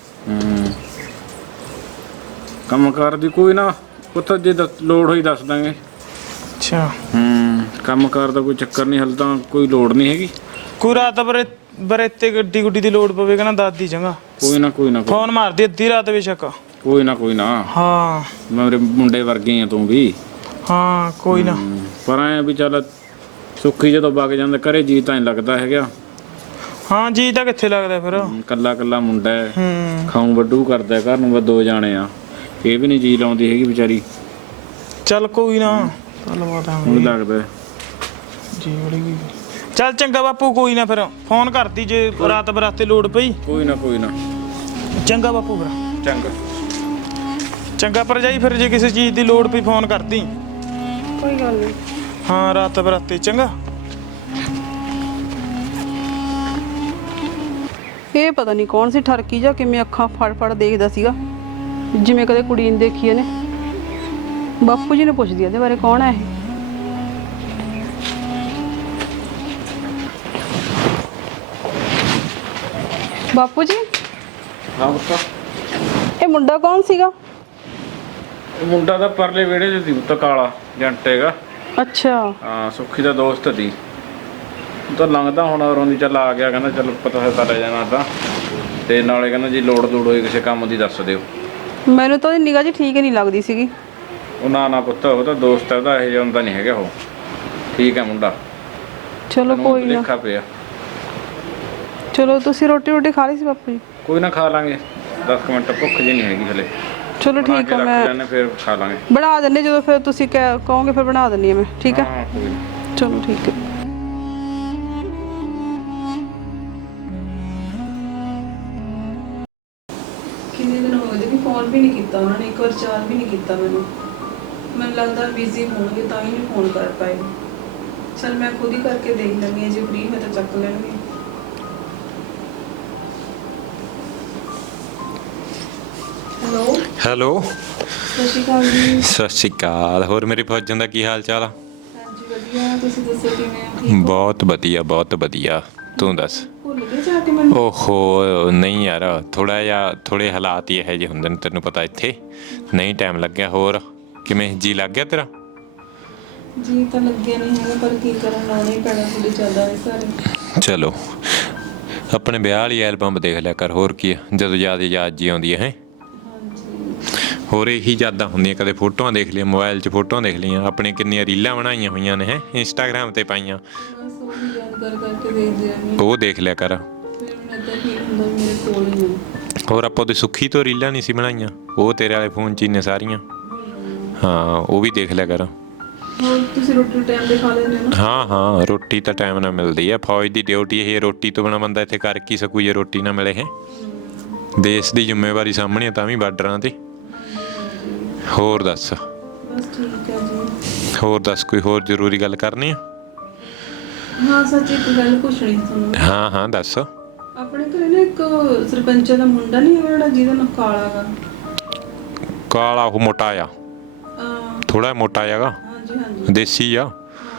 Speaker 3: ਕੰਮਕਾਰ ਦੀ ਕੋਈ ਨਾ ਉੱਥੇ ਜੇ ਲੋੜ ਹੋਈ ਦੱਸ ਦਾਂਗੇ।
Speaker 4: ਅੱਛਾ
Speaker 3: ਕੰਮਕਾਰ ਦਾ ਕੋਈ ਚੱਕਰ ਨਹੀਂ। ਹਾਲੇ ਤਾਂ ਕੋਈ ਲੋੜ ਨਹੀਂ ਹੈਗੀ।
Speaker 4: ਕੋਈ ਰਾਤ ਬਰੇਤੇ ਗੱਡੀ ਗੁੱਡੀ ਦੀ ਲੋੜ ਪਵੇ ਕਹਿੰਦਾ ਦਾਦੀ ਚੰਗਾ।
Speaker 3: ਕੋਈ ਨਾ
Speaker 4: ਫੋਨ ਮਾਰਦੀ ਅੱਧੀ ਰਾਤ ਬੇਸ਼ੱਕ।
Speaker 3: ਕੋਈ ਨਾ
Speaker 4: ਹਾਂ
Speaker 3: ਮੇਰੇ ਮੁੰਡੇ ਵਰਗੇ ਆ ਤੂੰ ਵੀ।
Speaker 4: ਹਾਂ ਕੋਈ ਨਾ।
Speaker 3: ਪਰ ਐ ਵੀ ਚੱਲ ਸੁੱਖੀ ਜਦੋਂ ਵਗ ਜਾਂਦਾ ਘਰੇ ਜੀ ਤਾਂ ਨਹੀਂ ਲੱਗਦਾ ਹੈਗਾ।
Speaker 4: ਹਾਂ ਜੀ ਤਾਂ ਕਿੱਥੇ ਲੱਗਦਾ ਫਿਰ।
Speaker 3: ਕੱਲਾ ਮੁੰਡਾ ਹੈ। ਖਾਉਂ ਵੱਡੂ ਕਰਦਾ ਘਰ ਨੂੰ। 2 ਜਾਣੇ ਆ। ਇਹ ਵੀ ਨਹੀਂ ਜੀ ਲਾਉਂਦੀ ਹੈਗੀ ਵਿਚਾਰੀ।
Speaker 4: ਚੱਲ ਕੋਈ ਨਾ ਗੱਲਬਾਤ ਆ
Speaker 3: ਮੈਨੂੰ ਲੱਗਦਾ
Speaker 4: ਜੀ ਬੜੀ ਗਈ। ਚੱਲ ਚੰਗਾ ਬਾਪੂ ਕੋਈ ਨਾ ਫਿਰ ਫੋਨ ਕਰਦੀ ਜੇ ਰਾਤ ਬਰਾਤੇ ਲੋੜ ਪਈ।
Speaker 3: ਕੋਈ ਨਾ
Speaker 4: ਚੰਗਾ ਬਾਪੂ ਫਿਰ।
Speaker 3: ਚੰਗਾ
Speaker 4: ਚੰਗਾ ਭਰਜਾਈ ਫਿਰ ਜੇ ਕਿਸੇ ਚੀਜ਼ ਦੀ ਲੋੜ ਪਈ ਫੋਨ ਕਰਦੀ।
Speaker 2: ਕੋਈ ਗੱਲ ਨਹੀਂ।
Speaker 4: ਹਾਂ ਰਾਤ ਬਰਾਤੇ ਚੰਗਾ।
Speaker 2: ਇਹ ਪਤਾ ਨਹੀਂ ਕੌਣ ਸੀ ਠਰਕੀ ਜਾਂ ਕਿਵੇਂ ਅੱਖਾਂ ਫੜ ਦੇਖਦਾ ਸੀਗਾ ਜਿਵੇਂ ਕਦੇ ਕੁੜੀ ਨੇ ਦੇਖੀ ਇਹਨੇ। ਬਾਪੂ ਜੀ ਨੇ ਪੁੱਛਦੀ ਇਹਦੇ ਬਾਰੇ ਕੌਣ ਹੈ ਇਹ। ਬਾਪੂ ਜੀ
Speaker 3: ਹਾਂ ਪੁੱਤ।
Speaker 2: ਇਹ ਮੁੰਡਾ ਕੌਣ ਸੀਗਾ?
Speaker 3: ਇਹ ਮੁੰਡਾ ਤਾਂ ਪਰਲੇ ਵਿਹੜੇ 'ਚ ਸੀ ਪੁੱਤ। ਕਾਲਾ ਜੰਟ ਹੈਗਾ।
Speaker 2: ਅੱਛਾ
Speaker 3: ਹਾਂ ਸੁੱਖੀ ਦਾ ਦੋਸਤ ਸੀ। ਉਹ ਤਾਂ ਲੰਘਦਾ ਹੁਣ ਰੋਂਦੀ ਚੱਲ ਆ ਗਿਆ। ਕਹਿੰਦਾ ਚੱਲ ਪਤਾ ਲੈ ਜਾਣਾ ਤਾਂ। ਤੇ ਨਾਲੇ ਕਹਿੰਦਾ ਜੀ ਲੋੜ ਹੋਈ ਕਿਸੇ ਕੰਮ ਦੀ ਦੱਸ ਦਿਓ।
Speaker 2: ਮੈਨੂੰ ਤਾਂ ਉਹਦੀ ਨਿਗਾਹ ਜੀ ਠੀਕ ਹੀ ਨਹੀਂ ਲੱਗਦੀ ਸੀਗੀ।
Speaker 3: ਉਹ ਨਾ ਪੁੱਤ ਉਹ ਤਾਂ ਦੋਸਤ ਹੈ ਉਹਦਾ। ਇਹੋ ਜਿਹਾ ਹੁੰਦਾ ਨਹੀਂ ਹੈਗਾ ਉਹ। ਠੀਕ ਹੈ ਮੁੰਡਾ।
Speaker 2: ਚਲੋ ਕੋਈ ਨਾ।
Speaker 3: ਦੇਖਾ ਪਿਆ।
Speaker 2: ਚਲੋ ਤੁਸੀਂ ਰੋਟੀ ਖਾ ਲਈ ਸੀ ਬਾਪੂ ਜੀ?
Speaker 3: ਕੋਈ ਨਾ ਖਾ ਲਾਂਗੇ 10 ਮਿੰਟ। ਭੁੱਖ ਜੀ ਨਹੀਂ ਹੈਗੀ ਹਲੇ।
Speaker 2: ਚਲੋ ਠੀਕ ਹੈ ਮੈਂ
Speaker 3: ਫਿਰ ਖਾ ਲਾਂਗੇ।
Speaker 2: ਬਣਾ ਦਿੰਦੇ ਜਦੋਂ ਫਿਰ ਤੁਸੀਂ ਕਹੋਗੇ ਫਿਰ ਬਣਾ ਦਿੰਦੀ ਹਾਂ ਮੈਂ। ਠੀਕ ਹੈ
Speaker 3: ਹਾਂ ਕੋਈ ਨਾ।
Speaker 2: ਚਲੋ ਠੀਕ ਹੈ। ਕਿੰਨੇ ਦਿਨ ਹੋ ਗਏ ਕਿ ਫੋਨ ਵੀ ਨਹੀਂ ਕੀਤਾ ਉਹਨਾਂ ਨੇ। ਇੱਕ ਵਾਰ ਚਾਰ ਵੀ ਨਹੀਂ ਕੀਤਾ ਮੈਨੂੰ ਲੱਗਦਾ ਬਿਜ਼ੀ ਹੋਣਗੇ ਤਾਂ ਹੀ ਨਹੀਂ ਫੋਨ ਕਰ ਪਾਏ। ਚਲ ਮੈਂ ਖੁਦ ਹੀ ਕਰਕੇ ਦੇਖ ਲੈਂਦੀ ਹਾਂ। ਜੇ ਫ੍ਰੀ ਮੈਂ ਤਾਂ ਚੱਕ ਲੈਣਗੇ।
Speaker 1: ਹੈਲੋ
Speaker 2: ਸਤਿ ਸ਼੍ਰੀ ਅਕਾਲ ਜੀ।
Speaker 1: ਸਤਿ ਸ਼੍ਰੀ ਅਕਾਲ। ਹੋਰ ਮੇਰੇ ਫੌਜਣ ਦਾ ਕੀ ਹਾਲ ਚਾਲ ਆ?
Speaker 2: ਹਾਂਜੀ ਵਧੀਆ। ਤੁਸੀਂ ਦੱਸੋ ਕਿਵੇਂ ਹੋ?
Speaker 1: ਬਹੁਤ ਵਧੀਆ ਤੂੰ ਦੱਸ।
Speaker 2: ਭੁੱਲ ਗਏ ਜਾ ਕੇ ਮੈਨੂੰ?
Speaker 1: ਓਹੋ ਨਹੀਂ ਯਾਰ, ਥੋੜੇ ਹਾਲਾਤ ਹੀ ਇਹੋ ਜਿਹੇ ਹੁੰਦੇ ਨੇ, ਤੈਨੂੰ ਪਤਾ ਇੱਥੇ ਨਹੀਂ ਟਾਈਮ ਲੱਗਿਆ। ਹੋਰ ਕਿਵੇਂ ਜੀ ਲੱਗ ਗਿਆ ਤੇਰਾ?
Speaker 2: ਜੀ ਤਾਂ ਲੱਗਿਆ ਨਹੀਂ ਹੈਗਾ, ਪਰ ਕੀ ਕਰਾਂ, ਲਾਉਣਾ ਹੀ ਪੈਣਾ, ਥੋੜੀ ਜ਼ਿਆਦਾ ਹੈ ਸਾਰੇ।
Speaker 1: ਚਲੋ ਆਪਣੇ ਵਿਆਹ ਵਾਲੀ ਐਲਬਮ ਦੇਖ ਲਿਆ ਕਰ, ਹੋਰ ਕੀ ਆ, ਜਦੋਂ ਯਾਦ ਜੀ ਆਉਂਦੀ ਹੈ।
Speaker 2: ਹਾਂਜੀ।
Speaker 1: ਹੋਰ ਇਹੀ ਯਾਦਾਂ ਹੁੰਦੀਆਂ, ਕਦੇ ਫੋਟੋਆਂ ਦੇਖ ਲਈਆਂ, ਮੋਬਾਈਲ 'ਚ ਫੋਟੋਆਂ ਦੇਖ ਲਈਆਂ, ਆਪਣੇ ਕਿੰਨੀਆਂ ਰੀਲਾਂ ਬਣਾਈਆਂ ਹੋਈਆਂ ਨੇ ਇੰਸਟਾਗ੍ਰਾਮ ਤੇ ਪਾਈਆਂ,
Speaker 2: ਬਸ ਉਹ ਵੀ ਯਾਦ ਕਰਕੇ ਦੇਖਦੇ ਰਹਿੰਦੀ
Speaker 1: ਉਹ ਦੇਖ ਲਿਆ ਕਰ।
Speaker 2: ਫਿਰ ਮੈਨੂੰ ਏਦਾਂ ਫੀਲ ਹੁੰਦਾ ਵੀ ਮੇਰੇ ਕੋਲ ਹੀ ਨੇ।
Speaker 1: ਹੋਰ ਆਪਾਂ ਉਹਦੇ ਸੁੱਖੀ ਤੋਂ ਰੀਲਾਂ ਨਹੀਂ ਸੀ ਬਣਾਈਆਂ, ਉਹ ਤੇਰੇ ਵਾਲੇ ਫੋਨ 'ਚ ਹੀ ਨੇ ਸਾਰੀਆਂ। ਹਾਂ ਉਹ ਵੀ ਦੇਖ ਲਿਆ ਕਰ।
Speaker 2: ਹੋਰ ਤੁਸੀਂ ਰੋਟੀ ਟਾਈਮ ਦੇ ਖਾ ਲੈਂਦੇ ਹੋ ਨਾ?
Speaker 1: ਹਾਂ ਰੋਟੀ ਤਾਂ ਟਾਈਮ ਨਾਲ ਮਿਲਦੀ ਆ, ਫੌਜ ਦੀ ਡਿਊਟੀ ਇਹ, ਰੋਟੀ ਤੋਂ ਬਿਨਾਂ ਬੰਦਾ ਇੱਥੇ ਕਰ ਕੀ ਸਕੂ ਜੇ ਰੋਟੀ ਨਾ ਮਿਲੇ। ਦੇਸ਼ ਦੀ ਜ਼ਿੰਮੇਵਾਰੀ ਸਾਹਮਣੇ ਤਾਂ ਵੀ ਬਾਰਡਰਾਂ ਤੇ। ਹੋਰ ਦੱਸ?
Speaker 2: ਬਸ ਠੀਕ ਹੈ ਜੀ।
Speaker 1: ਹੋਰ ਦੱਸ, ਕੋਈ ਹੋਰ ਜ਼ਰੂਰੀ ਗੱਲ ਕਰਨੀ ਆ?
Speaker 2: ਹਾਂ ਸੱਚ, ਇੱਕ ਗੱਲ ਪੁੱਛਣੀ ਸੀ ਤੁਹਾਨੂੰ।
Speaker 1: ਹਾਂ ਦੱਸ।
Speaker 2: ਆਪਣੇ ਘਰੇ ਨਾ ਇੱਕ ਸਰਪੰਚ ਦਾ ਮੁੰਡਾ ਨਹੀਂ ਹੈਗਾ ਜਿਹੜਾ, ਜਿਹਦਾ ਨਾਂ ਕਾਲਾ ਗਾ?
Speaker 1: ਕਾਲਾ? ਉਹ ਮੋਟਾ ਆ, ਥੋੜਾ ਮੋਟਾ ਹੈਗਾ,
Speaker 2: ਹਾਂਜੀ ਹਾਂਜੀ,
Speaker 1: ਦੇਸੀ ਆ।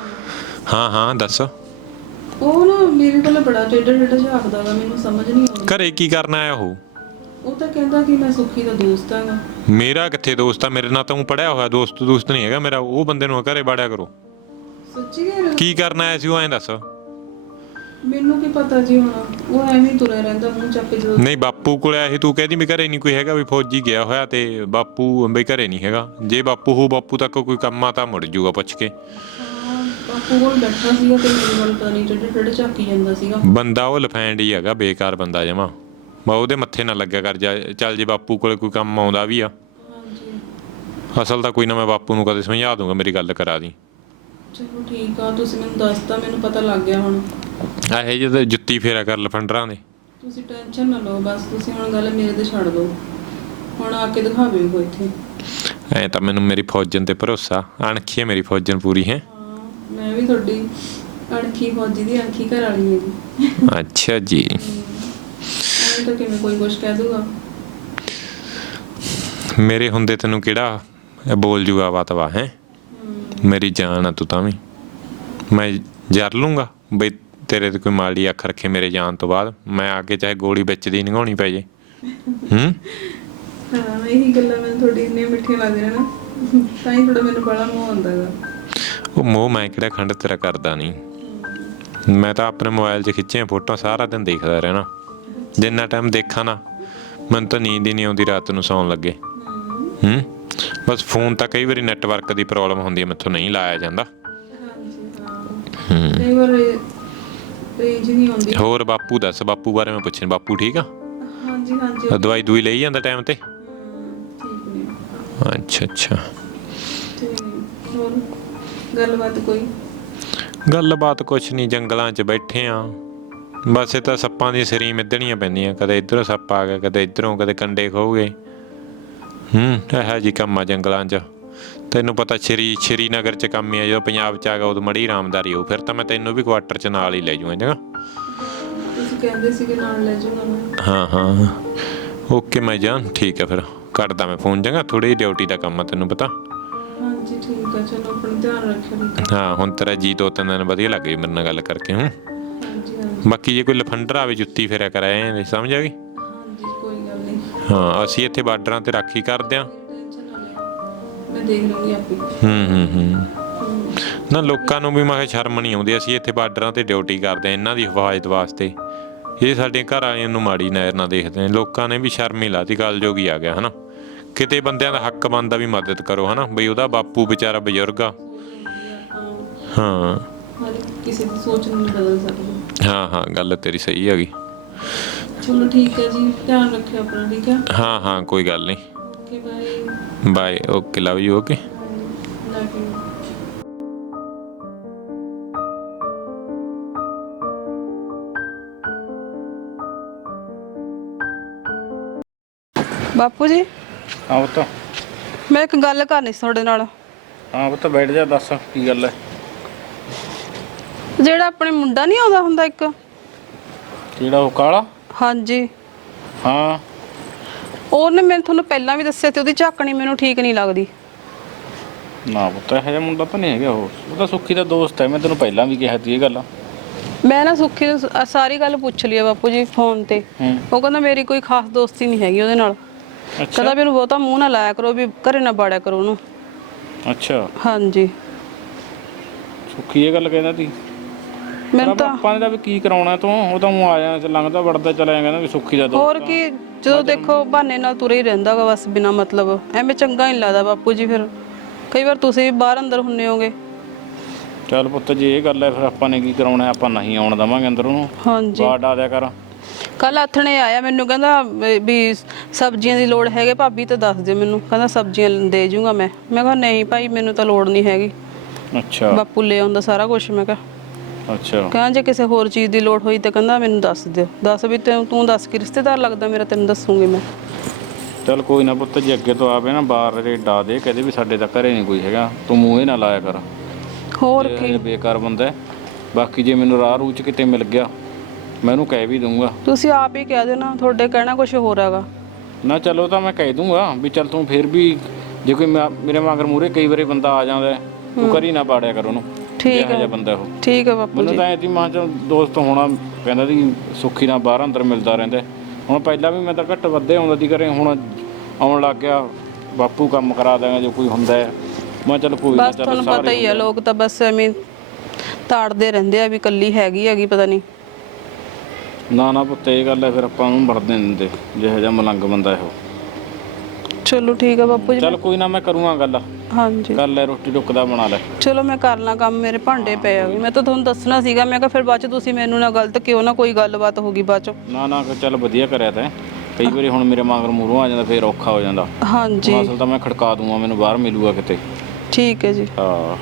Speaker 1: ਹਾਂ ਦੱਸ।
Speaker 2: ਉਹ ਨਾ ਮੇਰੇ ਕੋਲ ਬੜਾ ਟੇਢਾ ਝਾਕਦਾ ਗਾ, ਮੈਨੂੰ ਸਮਝ ਨਹੀਂ ਆਉਂਦੀ।
Speaker 1: ਘਰੇ ਕੀ ਕਰਨਾ ਆਇਆ
Speaker 2: ਉਹ ਤਾਂ ਕਹਿੰਦਾ ਕਿ ਮੈਂ ਸੁੱਖੀ ਦਾ ਦੋਸਤ ਹੈਗਾ।
Speaker 1: ਮੇਰਾ ਕਿੱਥੇ ਦੋਸਤ ਆ? ਮੇਰੇ ਨਾਲ ਤਾਂ ਉਹ ਪੜਿਆ ਹੋਇਆ, ਦੋਸਤ ਨਹੀਂ ਹੈਗਾ ਮੇਰਾ। ਉਹ ਬੰਦੇ ਨੂੰ ਘਰੇ ਬਾੜਿਆ ਕਰੋ।
Speaker 2: ਸੱਚੀ ਕਹਿ ਰਹੇ ਹੋ?
Speaker 1: ਕੀ ਕਰਨਾ ਆਇਆ ਸੀ ਉਹ, ਐਂ ਦੱਸ।
Speaker 2: ਮੈਨੂੰ ਕੀ ਪਤਾ ਜੀ, ਹੁਣ ਉਹ ਐਵੇਂ ਹੀ ਤੁਰਿਆ ਰਹਿੰਦਾ ਮੂੰਹ ਚੱਕ ਕੇ। ਜਦੋਂ
Speaker 1: ਨਹੀਂ ਬਾਪੂ ਕੋਲ ਆਇਆ ਸੀ, ਤੂੰ ਕਹਿੰਦੀ ਵੀ ਘਰੇ ਨਹੀਂ ਕੋਈ ਹੈਗਾ, ਵੀ ਫੌਜੀ ਗਿਆ ਹੋਇਆ ਤੇ ਬਾਪੂ ਬਈ ਘਰੇ ਨਹੀਂ ਹੈਗਾ। ਜੇ ਬਾਪੂ ਹੋ, ਬਾਪੂ ਤੱਕ ਕੋਈ ਕੰਮ ਆ ਤਾਂ ਮੁੜ ਜੂਗਾ ਪੁੱਛ ਕੇ।
Speaker 2: ਹਾਂ ਬਾਪੂ ਕੋਲ ਬੈਠਾ ਸੀਗਾ ਤੇ ਮੇਰੇ ਵੱਲ ਤਾਂ ਨਹੀਂ ਟੇਢਾ ਝਾਕੀ ਜਾਂਦਾ ਸੀਗਾ।
Speaker 1: ਬੰਦਾ ਉਹ ਲਫੈਂਡ ਹੀ ਹੈਗਾ, ਬੇਕਾਰ ਬੰਦਾ ਜਮਾ। ਮੈਂ ਉਹਦੇ ਮੱਥੇ ਨਾ ਲੱਗਿਆ ਕਰ। ਚੱਲ ਜੇ ਬਾਪੂ ਕੋਲੇ ਕੋਈ ਕੰਮ ਆਉਂਦਾ ਵੀ ਆ,
Speaker 2: ਹਾਂਜੀ
Speaker 1: ਅਸਲ ਤਾਂ ਕੋਈ ਨਾ, ਮੈਂ ਬਾਪੂ ਨੂੰ ਕਦੇ ਸਮਝਾ ਦੂੰਗਾ, ਮੇਰੀ ਗੱਲ ਕਰਾ ਦੀ।
Speaker 2: ਚਲੋ ਠੀਕ ਆ, ਤੁਸੀਂ ਮੈਨੂੰ ਦੱਸਤਾ, ਮੈਨੂੰ ਪਤਾ ਲੱਗ ਗਿਆ ਹੁਣ।
Speaker 1: ਇਹੋ ਜਿਹੇ ਜੁੱਤੀ ਫੇਰਾ ਕਰ ਲਫੰਡਰਾਂ ਦੇ।
Speaker 2: ਤੁਸੀਂ ਟੈਨਸ਼ਨ ਨਾ ਲਓ, ਬਸ ਤੁਸੀਂ ਹੁਣ ਗੱਲ ਮੇਰੇ ਤੇ ਛੱਡ ਦਿਓ। ਹੁਣ ਆ ਕੇ ਦਿਖਾਵੇ ਕੋ ਇੱਥੇ।
Speaker 1: ਐਂ ਤਾਂ ਮੈਨੂੰ ਮੇਰੀ ਫੌਜਨ ਤੇ ਭਰੋਸਾ, ਅਣਖੀ ਹੈ ਮੇਰੀ ਫੌਜਨ ਪੂਰੀ ਹੈ।
Speaker 2: ਹਾਂ ਮੈਂ ਵੀ ਤੁਹਾਡੀ ਅਣਖੀ ਫੌਜੀ ਦੀ ਅਣਖੀ ਘਰ ਵਾਲੀ ਹੈ ਜੀ।
Speaker 1: ਅੱਛਾ ਜੀ।
Speaker 2: ਐਵੇਂ ਤਾਂ ਕਿਵੇਂ ਕੋਈ ਕੁਛ ਕਹਿ ਦੂਗਾ?
Speaker 1: ਮੇਰੇ ਹੁੰਦੇ ਤੈਨੂੰ ਕਿਹੜਾ ਬੋਲ ਜੂਗਾ ਵਾਤਵਾ ਹੈ? ਮੇਰੀ ਜਾਨ ਆ ਤੂੰ ਤਾਂ ਵੀ। ਮੈਂ ਜਰ ਲੂੰਗਾ ਬਈ ਤੇਰੇ ਤੇ ਕੋਈ ਮਾੜੀ ਅੱਖ ਰੱਖੇ ਮੇਰੇ ਜਾਣ ਤੋਂ ਬਾਅਦ, ਮੈਂ ਆ ਕੇ ਚਾਹੇ ਗੋਲੀ ਵਿੱਚ ਦੀ ਨਿਗਾਉਣੀ ਪੈ ਜੇ।
Speaker 2: ਹਾਂ ਇਹੀ ਗੱਲਾਂ ਮੈਨੂੰ ਤੁਹਾਡੀ ਇੰਨੀਆਂ ਮਿੱਠੀਆਂ ਲੱਗਦੀਆਂ ਨਾ, ਤਾਂ ਹੀ ਥੋੜਾ ਮੈਨੂੰ ਬੜਾ ਮੋਹ ਆਉਂਦਾ ਗਾ।
Speaker 1: ਉਹ ਮੋਹ ਮੈਂ ਕਿਹੜਾ ਖੰਡ ਤੇਰਾ ਕਰਦਾ ਨਹੀਂ। ਮੈਂ ਤਾਂ ਆਪਣੇ ਮੋਬਾਈਲ 'ਚ ਖਿੱਚੀਆਂ ਫੋਟੋਆਂ ਸਾਰਾ ਦਿਨ ਦੇਖਦਾ ਰਹਿਣਾ। ਜਿੰਨਾ ਟਾਈਮ ਦੇਖਾਂ ਨਾ, ਮੈਨੂੰ ਤਾਂ ਨੀਂਦ ਹੀ ਨਹੀਂ ਆਉਂਦੀ ਰਾਤ ਨੂੰ ਸੌਣ ਲੱਗੇ। ਬਸ ਫੋਨ ਤਾਂ ਕਈ ਵਾਰੀ ਨੈਟਵਰਕ ਦੀ ਪ੍ਰੋਬਲਮ ਹੁੰਦੀ ਹੈ, ਮੈਥੋਂ ਨਹੀਂ ਲਾਇਆ ਜਾਂਦਾ।
Speaker 2: ਕਈ ਵਾਰ ਰੇਂਜ ਨਹੀਂ ਆਉਂਦੀ।
Speaker 1: ਹੋਰ ਬਾਪੂ ਦੱਸ, ਬਾਪੂ ਬਾਰੇ ਮੈਂ ਪੁੱਛਣ, ਬਾਪੂ ਠੀਕ ਆ?
Speaker 2: ਹਾਂਜੀ
Speaker 1: ਦਵਾਈ ਦੂਈ ਲਈ ਜਾਂਦਾ ਟਾਈਮ ਤੇ?
Speaker 2: ਠੀਕ ਨੇ।
Speaker 1: ਅੱਛਾ
Speaker 2: ਤੇ ਹੋਰ ਗੱਲਬਾਤ ਕੋਈ?
Speaker 1: ਗੱਲਬਾਤ ਕੁਛ ਨਹੀਂ, ਜੰਗਲਾਂ 'ਚ ਬੈਠੇ ਆ ਬਸ। ਇਹ ਤਾਂ ਸੱਪਾਂ ਦੀ ਸਰੀ ਮਿੱਧਣੀਆਂ ਪੈਂਦੀਆਂ, ਕਦੇ ਇੱਧਰੋਂ ਸੱਪ ਆ ਗਿਆ, ਕਦੇ ਇੱਧਰੋਂ, ਕਦੇ ਕੰਡੇ ਖੋ ਗਏ। ਇਹੋ ਜਿਹੀ ਕੰਮ ਆ ਜੰਗਲਾਂ 'ਚ। ਤੈਨੂੰ ਪਤਾ ਸ਼੍ਰੀਨਗਰ 'ਚ ਕੰਮ ਹੀ ਆ, ਜਦੋਂ ਪੰਜਾਬ 'ਚ ਆ ਗਿਆ ਉਦੋਂ ਮੜੀ ਆਰਾਮਦਾਰੀ ਹੋਊ। ਫਿਰ ਤਾਂ ਮੈਂ ਤੈਨੂੰ ਵੀ ਕੁਆਟਰ 'ਚ ਨਾਲ ਹੀ ਲੈ ਜਾਊਂਗਾ ਚੰਗਾ।
Speaker 2: ਤੁਸੀਂ ਕਹਿੰਦੇ ਸੀਗੇ ਨਾਲ ਲੈ ਜਾਊਂਗਾ ਮੈਂ।
Speaker 1: ਹਾਂ ਓਕੇ ਮੈਂ ਜਾਨ, ਠੀਕ ਹੈ ਫਿਰ ਕੱਟਦਾ ਮੈਂ ਫੋਨ ਚੰਗਾ। ਥੋੜੀ ਡਿਊਟੀ ਦਾ ਕੰਮ ਆ ਤੈਨੂੰ ਪਤਾ।
Speaker 2: ਹਾਂਜੀ ਠੀਕ ਆ, ਚਲੋ ਆਪਣਾ ਧਿਆਨ ਰੱਖਿਓ। ਠੀਕ
Speaker 1: ਹਾਂ ਹੁਣ ਤੇਰਾ ਜੀ 2-3 ਦਿਨ ਵਧੀਆ ਲੱਗ ਗਈ ਮੇਰੇ ਨਾਲ ਗੱਲ ਕਰਕੇ।
Speaker 2: ਹਾਂਜੀ
Speaker 1: ਬਾਕੀ ਜੇ ਕੋਈ ਲਫੰਡਰ ਆਵੇ ਜੁੱਤੀ ਫੇਰਿਆ ਕਰਾਏ, ਸਮਝ ਆ ਗਈ?
Speaker 2: ਹਾਂਜੀ ਕੋਈ ਗੱਲ ਨਹੀਂ।
Speaker 1: ਹਾਂ ਅਸੀਂ ਇੱਥੇ ਬਾਰਡਰਾਂ ਤੇ ਰਾਖੀ ਕਰਦੇ ਹਾਂ।
Speaker 2: ਟੈਨਸ਼ਨ ਨਾ ਲਿਓ, ਮੈਂ ਦੇਖ ਲਵਾਂਗੀ ਆਪੇ।
Speaker 1: ਨਾ ਲੋਕਾਂ ਨੂੰ ਵੀ ਮੈਂ ਕਿਹਾ ਸ਼ਰਮ ਨਹੀਂ ਆਉਂਦੀ, ਅਸੀਂ ਇੱਥੇ ਬਾਰਡਰਾਂ ਤੇ ਡਿਊਟੀ ਕਰਦੇ ਹਾਂ ਇਹਨਾਂ ਦੀ ਹਿਫਾਜ਼ਤ ਵਾਸਤੇ। ਇਹ ਸਾਡੇ ਘਰ ਵਾਲਿਆਂ ਨੂੰ ਮਾੜੀ ਨਜ਼ਰ ਨਾਲ ਦੇਖਦੇ ਨੇ, ਲੋਕਾਂ ਨੇ ਵੀ ਸ਼ਰਮ ਹੀ ਲਾਤੀ, ਗੱਲ ਜੋਗੀ ਆ ਗਿਆ ਹਨਾ। ਕਿਤੇ ਬੰਦਿਆਂ ਦਾ ਹੱਕ ਬਣਦਾ ਵੀ ਮਦਦ ਕਰੋ ਹਨਾ, ਬਈ ਉਹਦਾ ਬਾਪੂ ਵਿਚਾਰਾ ਬਜ਼ੁਰਗ ਆ। ਹਾਂ
Speaker 2: ਕਿਸੇ ਦੀ ਸੋਚ ਨੂੰ ਨਹੀਂ ਬਦਲ ਸਕਦੇ।
Speaker 1: ਹਾਂ ਗੱਲ ਤੇਰੀ ਸਹੀ ਹੈਗੀ।
Speaker 2: ਚਲੋ ਠੀਕ ਹੈ ਜੀ, ਧਿਆਨ ਰੱਖਿਓ ਆਪਣਾ। ਠੀਕ ਹੈ
Speaker 1: ਹਾਂ ਕੋਈ ਗੱਲ ਨਹੀਂ।
Speaker 2: Okay bye.
Speaker 1: Bye okay love you okay.
Speaker 2: Love you. ਬਾਪੂ ਜੀ
Speaker 3: ਹਾਂ ਪੁੱਤ।
Speaker 2: ਮੈਂ ਇੱਕ ਗੱਲ ਕਰਨੀ ਸੀ ਤੁਹਾਡੇ ਨਾਲ।
Speaker 3: ਹਾਂ ਪੁੱਤ ਬੈਠ ਜਾ, ਦੱਸ ਕੀ ਗੱਲ ਹੈ?
Speaker 2: ਜਿਹੜਾ ਆਪਣੇ ਮੁੰਡਾ ਨਹੀਂ ਆਉਂਦਾ ਹੁੰਦਾ ਇੱਕ,
Speaker 3: ਜਿਹੜਾ ਉਹ ਕਾਲਾ?
Speaker 2: ਹਾਂਜੀ
Speaker 3: ਹਾਂ
Speaker 2: ਉਹਨੇ ਮੈਨੂੰ ਤੁਹਾਨੂੰ ਪਹਿਲਾਂ ਵੀ ਦੱਸਿਆ ਤੇ ਉਹਦੀ ਝਾਕਣੀ ਮੈਨੂੰ ਠੀਕ ਨਹੀਂ ਲੱਗਦੀ।
Speaker 3: ਨਾ ਪੁੱਤ ਇਹੋ ਜਿਹਾ ਮੁੰਡਾ ਤਾਂ ਨਹੀਂ ਹੈਗਾ ਉਹ ਤਾਂ ਸੁੱਖੀ ਦਾ ਦੋਸਤ ਹੈ, ਮੈਂ ਤੈਨੂੰ ਪਹਿਲਾਂ ਵੀ ਕਿਹਾ ਸੀ ਇਹ ਗੱਲ।
Speaker 2: ਮੈਂ ਨਾ ਸੁੱਖੀ ਨੂੰ ਸਾਰੀ ਗੱਲ ਪੁੱਛ ਲਈ ਆ ਬਾਪੂ ਜੀ ਫੋਨ ਤੇ। ਉਹ ਕਹਿੰਦਾ ਮੇਰੀ ਕੋਈ ਖਾਸ ਦੋਸਤੀ ਨਹੀਂ ਹੈਗੀ ਉਹਦੇ ਨਾਲ। ਕਹਿੰਦਾ ਵੀ ਉਹਨੂੰ ਬਹੁਤਾ ਮੂੰਹ ਨਾ ਲਾਇਆ ਕਰੋ, ਵੀ ਘਰੇ ਨਾ ਬਾੜਿਆ ਕਰੋ ਉਹਨੂੰ।
Speaker 3: ਅੱਛਾ
Speaker 2: ਹਾਂਜੀ
Speaker 3: ਸੁੱਖੀ ਇਹ ਗੱਲ ਕਹਿੰਦਾ ਤੀ।
Speaker 2: ਮੈਨੂੰ ਤਾਂ
Speaker 3: ਆਪਾਂ ਨੇ ਤਾਂ ਵੀ ਕੀ ਕਰਾਉਣਾ ਤੂੰ, ਉਹ ਤਾਂ ਆ ਜਾਣਾ ਲੰਘਦਾ ਵੜਦਾ ਚਲਾ ਕਹਿੰਦਾ ਵੀ ਸੁੱਖੀ ਦਾ ਦੋਸਤ
Speaker 2: ਹੋਰ ਕੀ, ਜਦੋਂ ਦੇਖੋ ਬਹਾਨੇ ਨਾਲ ਤੁਰੇ ਹੀ ਰਹਿੰਦਾ ਗਾ ਬਸ ਬਿਨਾ ਮਤਲਬ। ਐਵੇਂ ਚੰਗਾ ਨਹੀਂ ਲੱਗਦਾ ਬਾਪੂ ਜੀ। ਫਿਰ ਕਈ ਵਾਰ ਤੁਸੀਂ ਵੀ ਬਾਹਰ ਅੰਦਰ ਹੁੰਨੇ ਹੋਗੇ।
Speaker 3: ਚੱਲ ਪੁੱਤ ਜੇ ਇਹ ਗੱਲ ਹੈ ਫਿਰ ਆਪਾਂ ਨੇ ਕੀ ਕਰਾਉਣਾ, ਆਪਾਂ ਨਹੀਂ ਆਉਣ ਦੇਵਾਂਗੇ ਅੰਦਰ ਉਹਨੂੰ।
Speaker 2: ਹਾਂਜੀ
Speaker 3: ਬਾੜ ਆ ਦਿਆ ਕਰ।
Speaker 2: ਕੱਲ ਆਥਣੇ ਆਇਆ, ਮੈਨੂੰ ਕਹਿੰਦਾ ਵੀ ਸਬਜ਼ੀਆਂ ਦੀ ਲੋੜ ਹੈਗੇ ਭਾਬੀ ਤਾਂ ਦੱਸ ਦਿਓ ਮੈਨੂੰ। ਕਹਿੰਦਾ ਸਬਜ਼ੀਆਂ ਦੇ ਜੂੰਗਾ ਮੈਂ ਕਿਹਾ ਨਹੀਂ ਭਾਈ ਮੈਨੂੰ ਤਾਂ ਲੋੜ ਨਹੀਂ ਹੈਗੀ।
Speaker 3: ਅੱਛਾ
Speaker 2: ਬਾਪੂ ਲੈ ਆਉਂਦਾ ਸਾਰਾ ਕੁਝ। ਮੈਂ ਕਿਹਾ
Speaker 3: ਅੱਛਾ
Speaker 2: ਕਹਿੰਦਾ ਜੇ ਕਿਸੇ ਹੋਰ ਚੀਜ਼ ਦੀ ਲੋੜ ਹੋਈ ਤਾਂ ਕਹਿੰਦਾ ਮੈਨੂੰ ਦੱਸ ਦਿਓ। ਦੱਸ ਵੀ ਤੂੰ ਦੱਸ ਕਿ ਰਿਸ਼ਤੇਦਾਰ ਲੱਗਦਾ ਮੇਰਾ, ਤੈਨੂੰ ਦੱਸੂਗੀ ਮੈਂ।
Speaker 3: ਚੱਲ ਕੋਈ ਨਾ ਪੁੱਤ, ਜੇ ਅੱਗੇ ਤੋਂ ਆਵੇ ਨਾ ਬਾਹਰ ਰੇਡਾ ਦੇ, ਕਹਦੇ ਵੀ ਸਾਡੇ ਤਾਂ ਘਰੇ ਨਹੀਂ ਕੋਈ ਹੈਗਾ, ਤੂੰ ਮੂੰਹ ਹੀ ਨਾ ਲਾਇਆ ਕਰ।
Speaker 2: ਹੋਰ ਕੀ,
Speaker 3: ਬੇਕਾਰ ਬੰਦਾ। ਬਾਕੀ ਜੇ ਮੈਨੂੰ ਰਾਹ ਰੂਹ 'ਚ ਕਿਤੇ ਮਿਲ ਗਿਆ ਮੈਂ ਉਹਨੂੰ ਕਹਿ ਵੀ ਦੂੰਗਾ।
Speaker 2: ਤੁਸੀਂ ਆਪ ਹੀ ਕਹਿ ਦਿਓ ਨਾ, ਤੁਹਾਡੇ ਕਹਿਣਾ ਕੁਝ ਹੋਰ ਹੈਗਾ
Speaker 3: ਨਾ। ਚਲੋ ਤਾਂ ਮੈਂ ਕਹਿ ਦੂੰਗਾ ਵੀ ਚੱਲ ਤੂੰ ਫਿਰ ਵੀ ਜੇ ਕੋਈ ਮੇਰੇ ਮਗਰ ਮੂਹਰੇ ਕਈ ਵਾਰੀ ਬੰਦਾ ਆ ਜਾਂਦਾ ਤੂੰ ਕਰੀ ਨਾ ਬਾੜਿਆ ਕਰ ਉਹਨੂੰ।
Speaker 2: ਠੀਕ ਹੈ
Speaker 3: ਬੰਦਾ ਉਹ।
Speaker 2: ਠੀਕ ਹੈ ਬਾਪੂ
Speaker 3: ਮੈਨੂੰ
Speaker 2: ਜੀ।
Speaker 3: ਤਾਂ ਐਤੀ ਮਾਂ ਚ ਦੋਸਤ ਹੋਣਾ ਕਹਿੰਦਾ ਸੀ ਸੁੱਖੀ ਨਾਲ ਬਾਹਰ ਅੰਦਰ ਮਿਲਦਾ ਰਹਿੰਦਾ। ਹੁਣ ਪਹਿਲਾਂ ਵੀ ਮੈਂ ਤਾਂ ਘੱਟ ਵੱਧੇ ਆਉਂਦਾ ਸੀ ਘਰੇ, ਹੁਣ ਆਉਣ ਲੱਗ ਗਿਆ। ਬਾਪੂ ਕੰਮ ਕਰਾ ਦੇਗਾ ਜੇ ਕੋਈ ਹੁੰਦਾ ਹੈ। ਮੈਂ ਚੱਲ ਕੋਈ ਨਾ।
Speaker 2: ਬਸ ਤੁਹਾਨੂੰ ਪਤਾ ਹੀ ਆ, ਲੋਕ ਤਾਂ ਬਸ ਐਵੇਂ ਤਾੜਦੇ ਰਹਿੰਦੇ ਆ ਵੀ ਕੱਲੀ ਹੈਗੀ ਪਤਾ ਨਹੀਂ।
Speaker 3: ਨਾ ਪੁੱਤ ਇਹ ਗੱਲ ਹੈ ਫਿਰ ਆਪਾਂ ਉਹਨੂੰ ਵੜਦੇ ਨਹੀਂ ਦਿੰਦੇ ਜਿਹੋ ਜਿਹਾ ਮਲੰਗ ਬੰਦਾ ਇਹੋ।
Speaker 2: ਚਲੋ ਠੀਕ ਹੈ ਬਾਪੂ ਜੀ।
Speaker 3: ਚੱਲ ਕੋਈ ਨਾ ਮੈਂ ਕਰੂੰਗਾ ਗੱਲ।
Speaker 2: ਹਾਂਜੀ
Speaker 3: ਕਰ ਲੈ ਰੋਟੀ ਟੁੱਕ ਦਾ ਬਣਾ ਲੈ।
Speaker 2: ਚਲੋ ਮੈਂ ਕਰ ਲਾਂ ਕੰਮ, ਮੇਰੇ ਭਾਂਡੇ ਪਏ ਆ। ਮੈਂ ਤਾਂ ਤੁਹਾਨੂੰ ਦੱਸਣਾ ਸੀਗਾ, ਮੈਂ ਕਿਹਾ ਫਿਰ ਬਾਅਦ ਚ ਤੁਸੀਂ ਮੈਨੂੰ ਨਾ ਗਲਤ ਕਿਉਂ ਨਾ ਕੋਈ ਗੱਲਬਾਤ ਹੋ ਗਈ ਬਾਅਦ ਚ।
Speaker 3: ਨਾ ਚੱਲ ਵਧੀਆ ਕਰਿਆ ਤੈਂ। ਕਈ ਵਾਰੀ ਹੁਣ ਮੇਰੇ ਮਗਰ ਮੂਹਰੋਂ ਆ ਜਾਂਦਾ ਫਿਰ ਔਖਾ ਹੋ ਜਾਂਦਾ।
Speaker 2: ਹਾਂਜੀ
Speaker 3: ਅਸਲ ਤਾਂ ਮੈਂ ਖੜਕਾ ਦੂੰਗਾ, ਮੈਨੂੰ ਬਾਹਰ ਮਿਲੂਗਾ ਕਿਤੇ।
Speaker 2: ਠੀਕ ਹੈ ਜੀ।
Speaker 3: ਹਾਂ